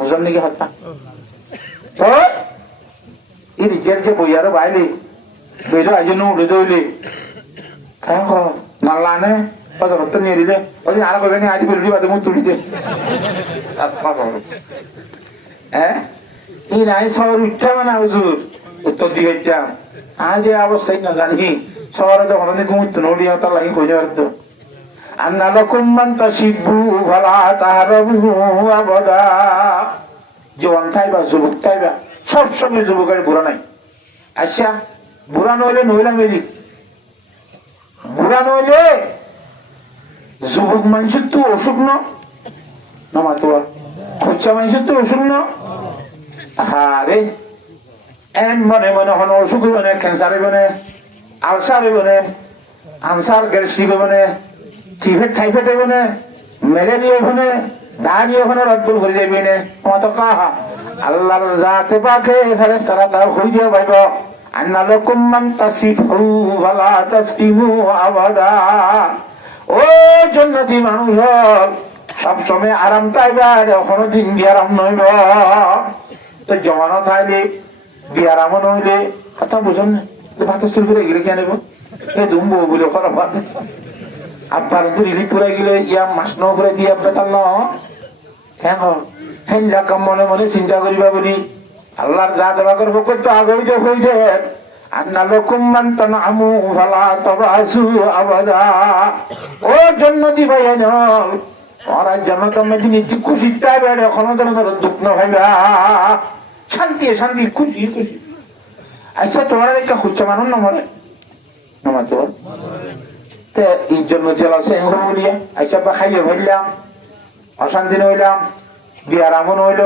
বুঝলাম নাকি হত্যা তো এই রিচের যে বই আরো বাইলে বেলো আজ উড়ে দইলে খায় নালানে বাজারত নিয়ে দিলে ওদিন আর কইবে না আজ বেলুড়ি বাদে মুখ তুলি দে হ্যাঁ এই নাই শহর উঠছে মানে হুজুর উত্তর দিকে যাম আজ এই অবস্থায় না জানি শহরে যখন ঘুমুত নড়িয়া তার লাগি কই যাওয়ার আন্না লাকুম মান তাশিবু ফালা তাহরমু আবাদা জওয়ান থাইবা যুবক থাইবা সবসময় যুবকের বুড়া নাই আচ্ছা বুড়া নইলে নইলা মেরি বুড়া নইলে যুবক মানুষের তো অসুখ নমাতোয়া খোঁচা মানুষের তো অসুখ ন হারে এন মনে মনে হন অসুখ হইব না ক্যান্সার হইব না আলসার হইব না আনসার গ্যাস্ট্রিক হইব না টাইফয়েড হইব না ম্যালেরিয়া হইব না ডায়রিয়া হইব না রদ্দুল করে যাইবে না আমার তো কাহা আল্লাহর জাতে পাকে ফেরেশতারা তা হই দিয়া ভাইব আন্না লাকুম মান তাশিবু ফালা তাশকিমু আবাদা ও জান্নাতি মানুষ সব সময় আরাম চাইবা এখনো দিন বিয়ারাম নইব তো জমানো থাইলে বিয়ারাম নইলে কথা বুঝুন না ভাত সুলফুরে গেলে কে নেব এ দুম্বো বলে খারাপ ভাত আব্বার রিলি পুরে গেলে ইয়া মাস ন করে দিয়ে আপনার তার হ্যাঁ হ্যাঁ কাম মনে মনে চিন্তা করিবা বলি আল্লাহর যা দেবা করবো তো আগেই যে হই যে আন্না লাকুম মান তানআমু ফালা তাবাসু আবাদা ও জান্নাতি ভাইয়ান ওরা জান্নাতের মধ্যে নিচে খুশি তাই বেড়ে এখনো ধরনের দুঃখ না ভাইবা শান্তি শান্তি খুশি খুশি আচ্ছা তোমার একটা খুঁজছে মানুষ না মরে নামাজ এই জন্য জেলা সে বলিয়া আইসা বা খাইয়ে ভাইলাম অশান্তি নইলাম বিয়ার আমন হইল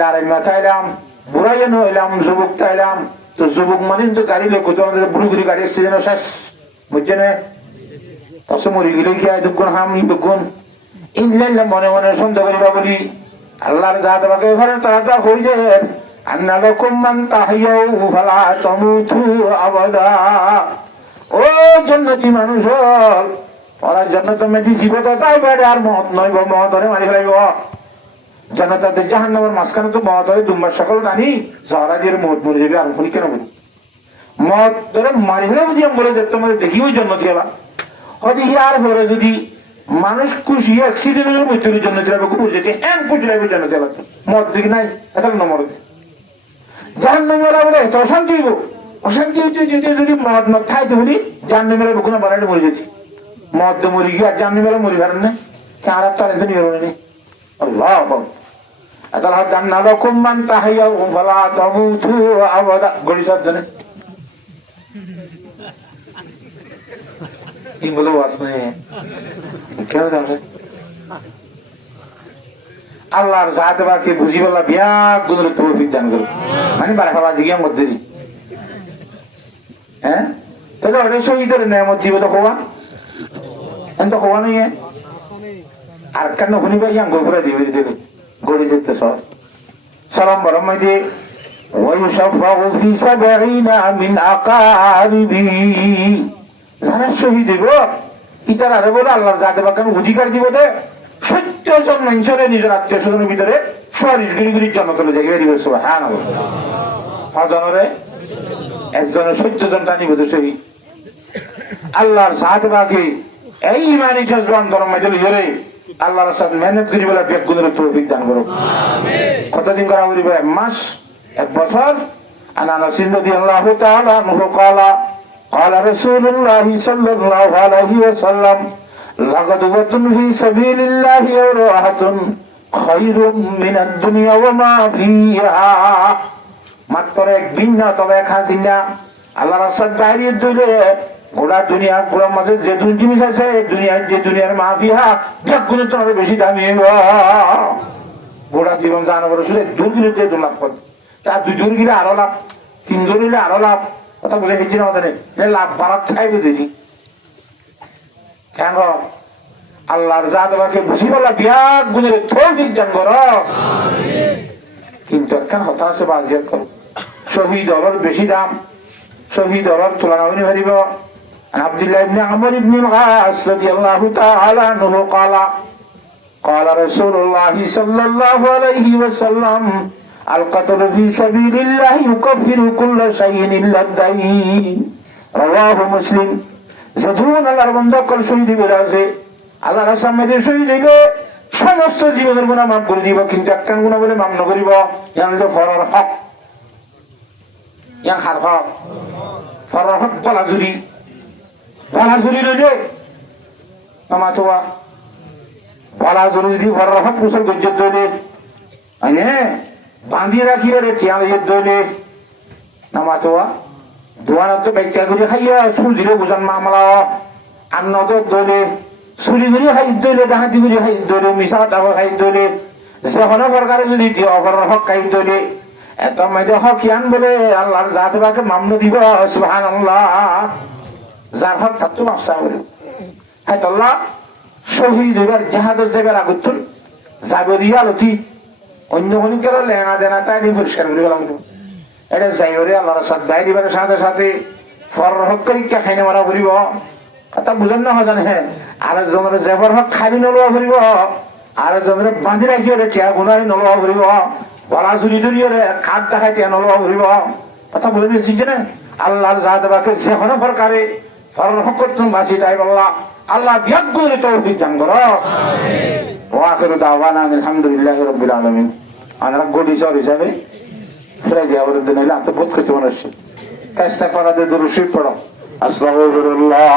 লাড়াই মাথাইলাম বুড়াই হইলাম যুবক তাইলাম তো যুবক মানে তো গাড়ি লোক বুড়ি বুড়ি গাড়ি এসছে যেন শেষ বুঝছে না তসে মরি গেলে কি আয় দুগুণ হাম দুগুণ ইংল্যান্ড মনে মনে সন্দেহ করিবা বলি আল্লাহর যা তোমাকে ঘরে তারা হয়ে যায় আন্না লকুম মান তাহিয়াউ ফালা তামুতু আবাদা ও জান্নাতি মানুষ ওরা জান্নাত মেদি জীবত তাই বাইরে আর মত নয় মত ধরে মারি ফেলাইব জান্নাতে জাহান্নামের মাঝখানে তো মত ধরে দুম্বার সকল জানি যারা দিয়ে মত মরে যাবে আর কোন কেন বলি মত ধরে মারি ফেলে বুঝি বলে যে তোমাদের দেখি ওই জান্নাতি হলা হয়তো ইয়ার পরে যদি মানুষ খুশি অ্যাক্সিডেন্টের মৃত্যুর জন্য দিলাবে খুব বুঝেছে হ্যাঁ খুশি লাগবে জান্নাতি হলা মত দেখি নাই এটা নম্বর জাহান্নামের বলে এত অশান্তি হইব অশান্তি হইতে যেতে যদি মদ মদ খাইতে বলি জাহান্ন মেলা বুকুনা বাড়াইতে মরে গেছি মদ মরি গিয়ে আর জাহান্ন মেলা মরি পারেন না আর তার এত নিয়ে নেই আল্লাহ তাহলে জান্না লকুম মান তাহিয়াউ ফালা তামুতু আবাদা গড়ি সব জানে কি বলে আসনে কেন জানেন আল্লাহর জাতে বাকি বুঝি বলা বিয়া গুণের তৌফিক দান করুন মানে বারে ফেলা জিজ্ঞার মধ্যে হ্যাঁ তাহলে ওটা শহীদের নেয়ামত জীবিত হওয়া এত হওয়া নেই আর কেন শুনিবা ইয়াং গোফরা দিবে দেবে গড়ে যেতে সব সালাম বরমাই দিয়ে ويشفع في 70 من أقاربه যারা শহীদ হইব ইতারা রে বলে আল্লাহর জাতে বাকি অধিকার দিব দে 70 জন মানুষের নিজের আত্মীয় স্বজনের ভিতরে 40 গিরি জন্ম তুলে যাই বেরিয়ে সুবহানাল্লাহ ফাজনরে একজনের 70 জন টানি বোধ শহীদ আল্লাহর জাতে বাকি এই ইমানি জজবান ধর্ম মাইদুল ইরে আল্লাহর সাথে মেহনত করি বলে বেগুনের তৌফিক দান করো আমিন কতদিন করা হইবে এক মাস এক বছর আনা আনাস রাদিয়াল্লাহু তাআলা আনহু قال قال رسول الله صلى الله عليه وسلم لغدوة في سبيل الله وراحة خير من الدنيا وما فيها মাত্র একদিন না তবে এক হাসিন না আল্লাহর রাস্তায় বাইরে দিলে গোটা দুনিয়া গোড়ার মাঝে যে জিনিস আছে দুনিয়ার যে দুনিয়ার মাফিয়া বেগুনে তো বেশি দামি গোটা জীবন জানা বড় শুনে দুর্গিলে লাভ করে তা 2 জন গিলে আরো লাভ 3 জন গিলে আরো লাভ কথা বলে ফেলছি না আমাদের লাভ বাড়ার চাইবে যদি কেন আল্লাহর জাত বাকে বুঝি বলা বিয়া গুণের তৌফিক দান করো কিন্তু একখান হতাশে বাজিয়াত করো শহীদ হলর বেশি দাম শহীদ হলর তুলনা হইনি পারিব আব্দুল্লাহ ইবনে আমর ইবনে আল-আস রাদিয়াল্লাহু তাআলা আনহু قال قال رسول الله صلى الله عليه وسلم القتل في سبيل الله يكفر كل شيء الا الدين رواه مسلم যখন আল্লাহর বান্দা কল শহীদ বেরাছে আল্লাহর সামনে শহীদ হইল সমস্ত জীবনের গুনাহ মাফ করে দিব কিন্তু একখান গুনাহ বলে মাফ না করিব ইয়ান হলো ফরর হক ইয়ান হার হক ফরর হক বলা জুরি রইলে নামাতোয়া বলা জুরি যদি ফরর হক মুসল গজ্জত দইলে আনে বাঁধিয়ে রাখি রে টিয়া দইলে নামাতোয়া দোয়ানা তো ব্যাখ্যা করে খাইয়া সুজিরে বুঝান মামলা আন্নত দইলে চুরি করে খাই দইলে ডাহাতি করে খাই দইলে মিশা টাকা খাই দইলে যখন সরকারে যদি দিয়ে অফরের হক খাই দইলে এত মাঝে হক ইয়ান বলে আল্লাহর জাত বাকে মামলা দিব সুবহানাল্লাহ যার হক থাকতো মাফসা বলে হাই আল্লাহ শহীদ এবার জাহাজের জায়গার আগুতুন যাবে রিয়ালতি অন্য কোনো কেন লেনা দেনা তাই নিয়ে পরিষ্কার করে গেলাম এটা যাইরে আল্লাহর সাথে বাইরের সাথে সাথে ফরর হক করে কে খাইনে মারা করিব কথা বুঝেন না জানে হ্যাঁ আর জনের জেফর হক খালি নলোয়া করিব আর জনের বাঁধি রাখি রে টিয়া গুনারি নলোয়া করিব বলা চুরি ধরি রে খাট দেখাই টিয়া নলোয়া করিব কথা বুঝে নিয়েছি না আল্লাহর জাত বাকে যেখানে সরকারে ফরর হক করতে বাঁচি তাই বললা আল্লাহ বিয়াক করে তৌফিক দান করো ওয়া আখিরু দাওয়ানা আলহামদুলিল্লাহি রাব্বিল আলামিন আমরা গডি সর হিসাবে ফিরে যাওয়ার দিন হইলে আপনি বোধ করতে মনে হচ্ছে কাজটা করা দিয়ে দরুদ শরীফ পড়ো আস্তাগফিরুল্লাহ।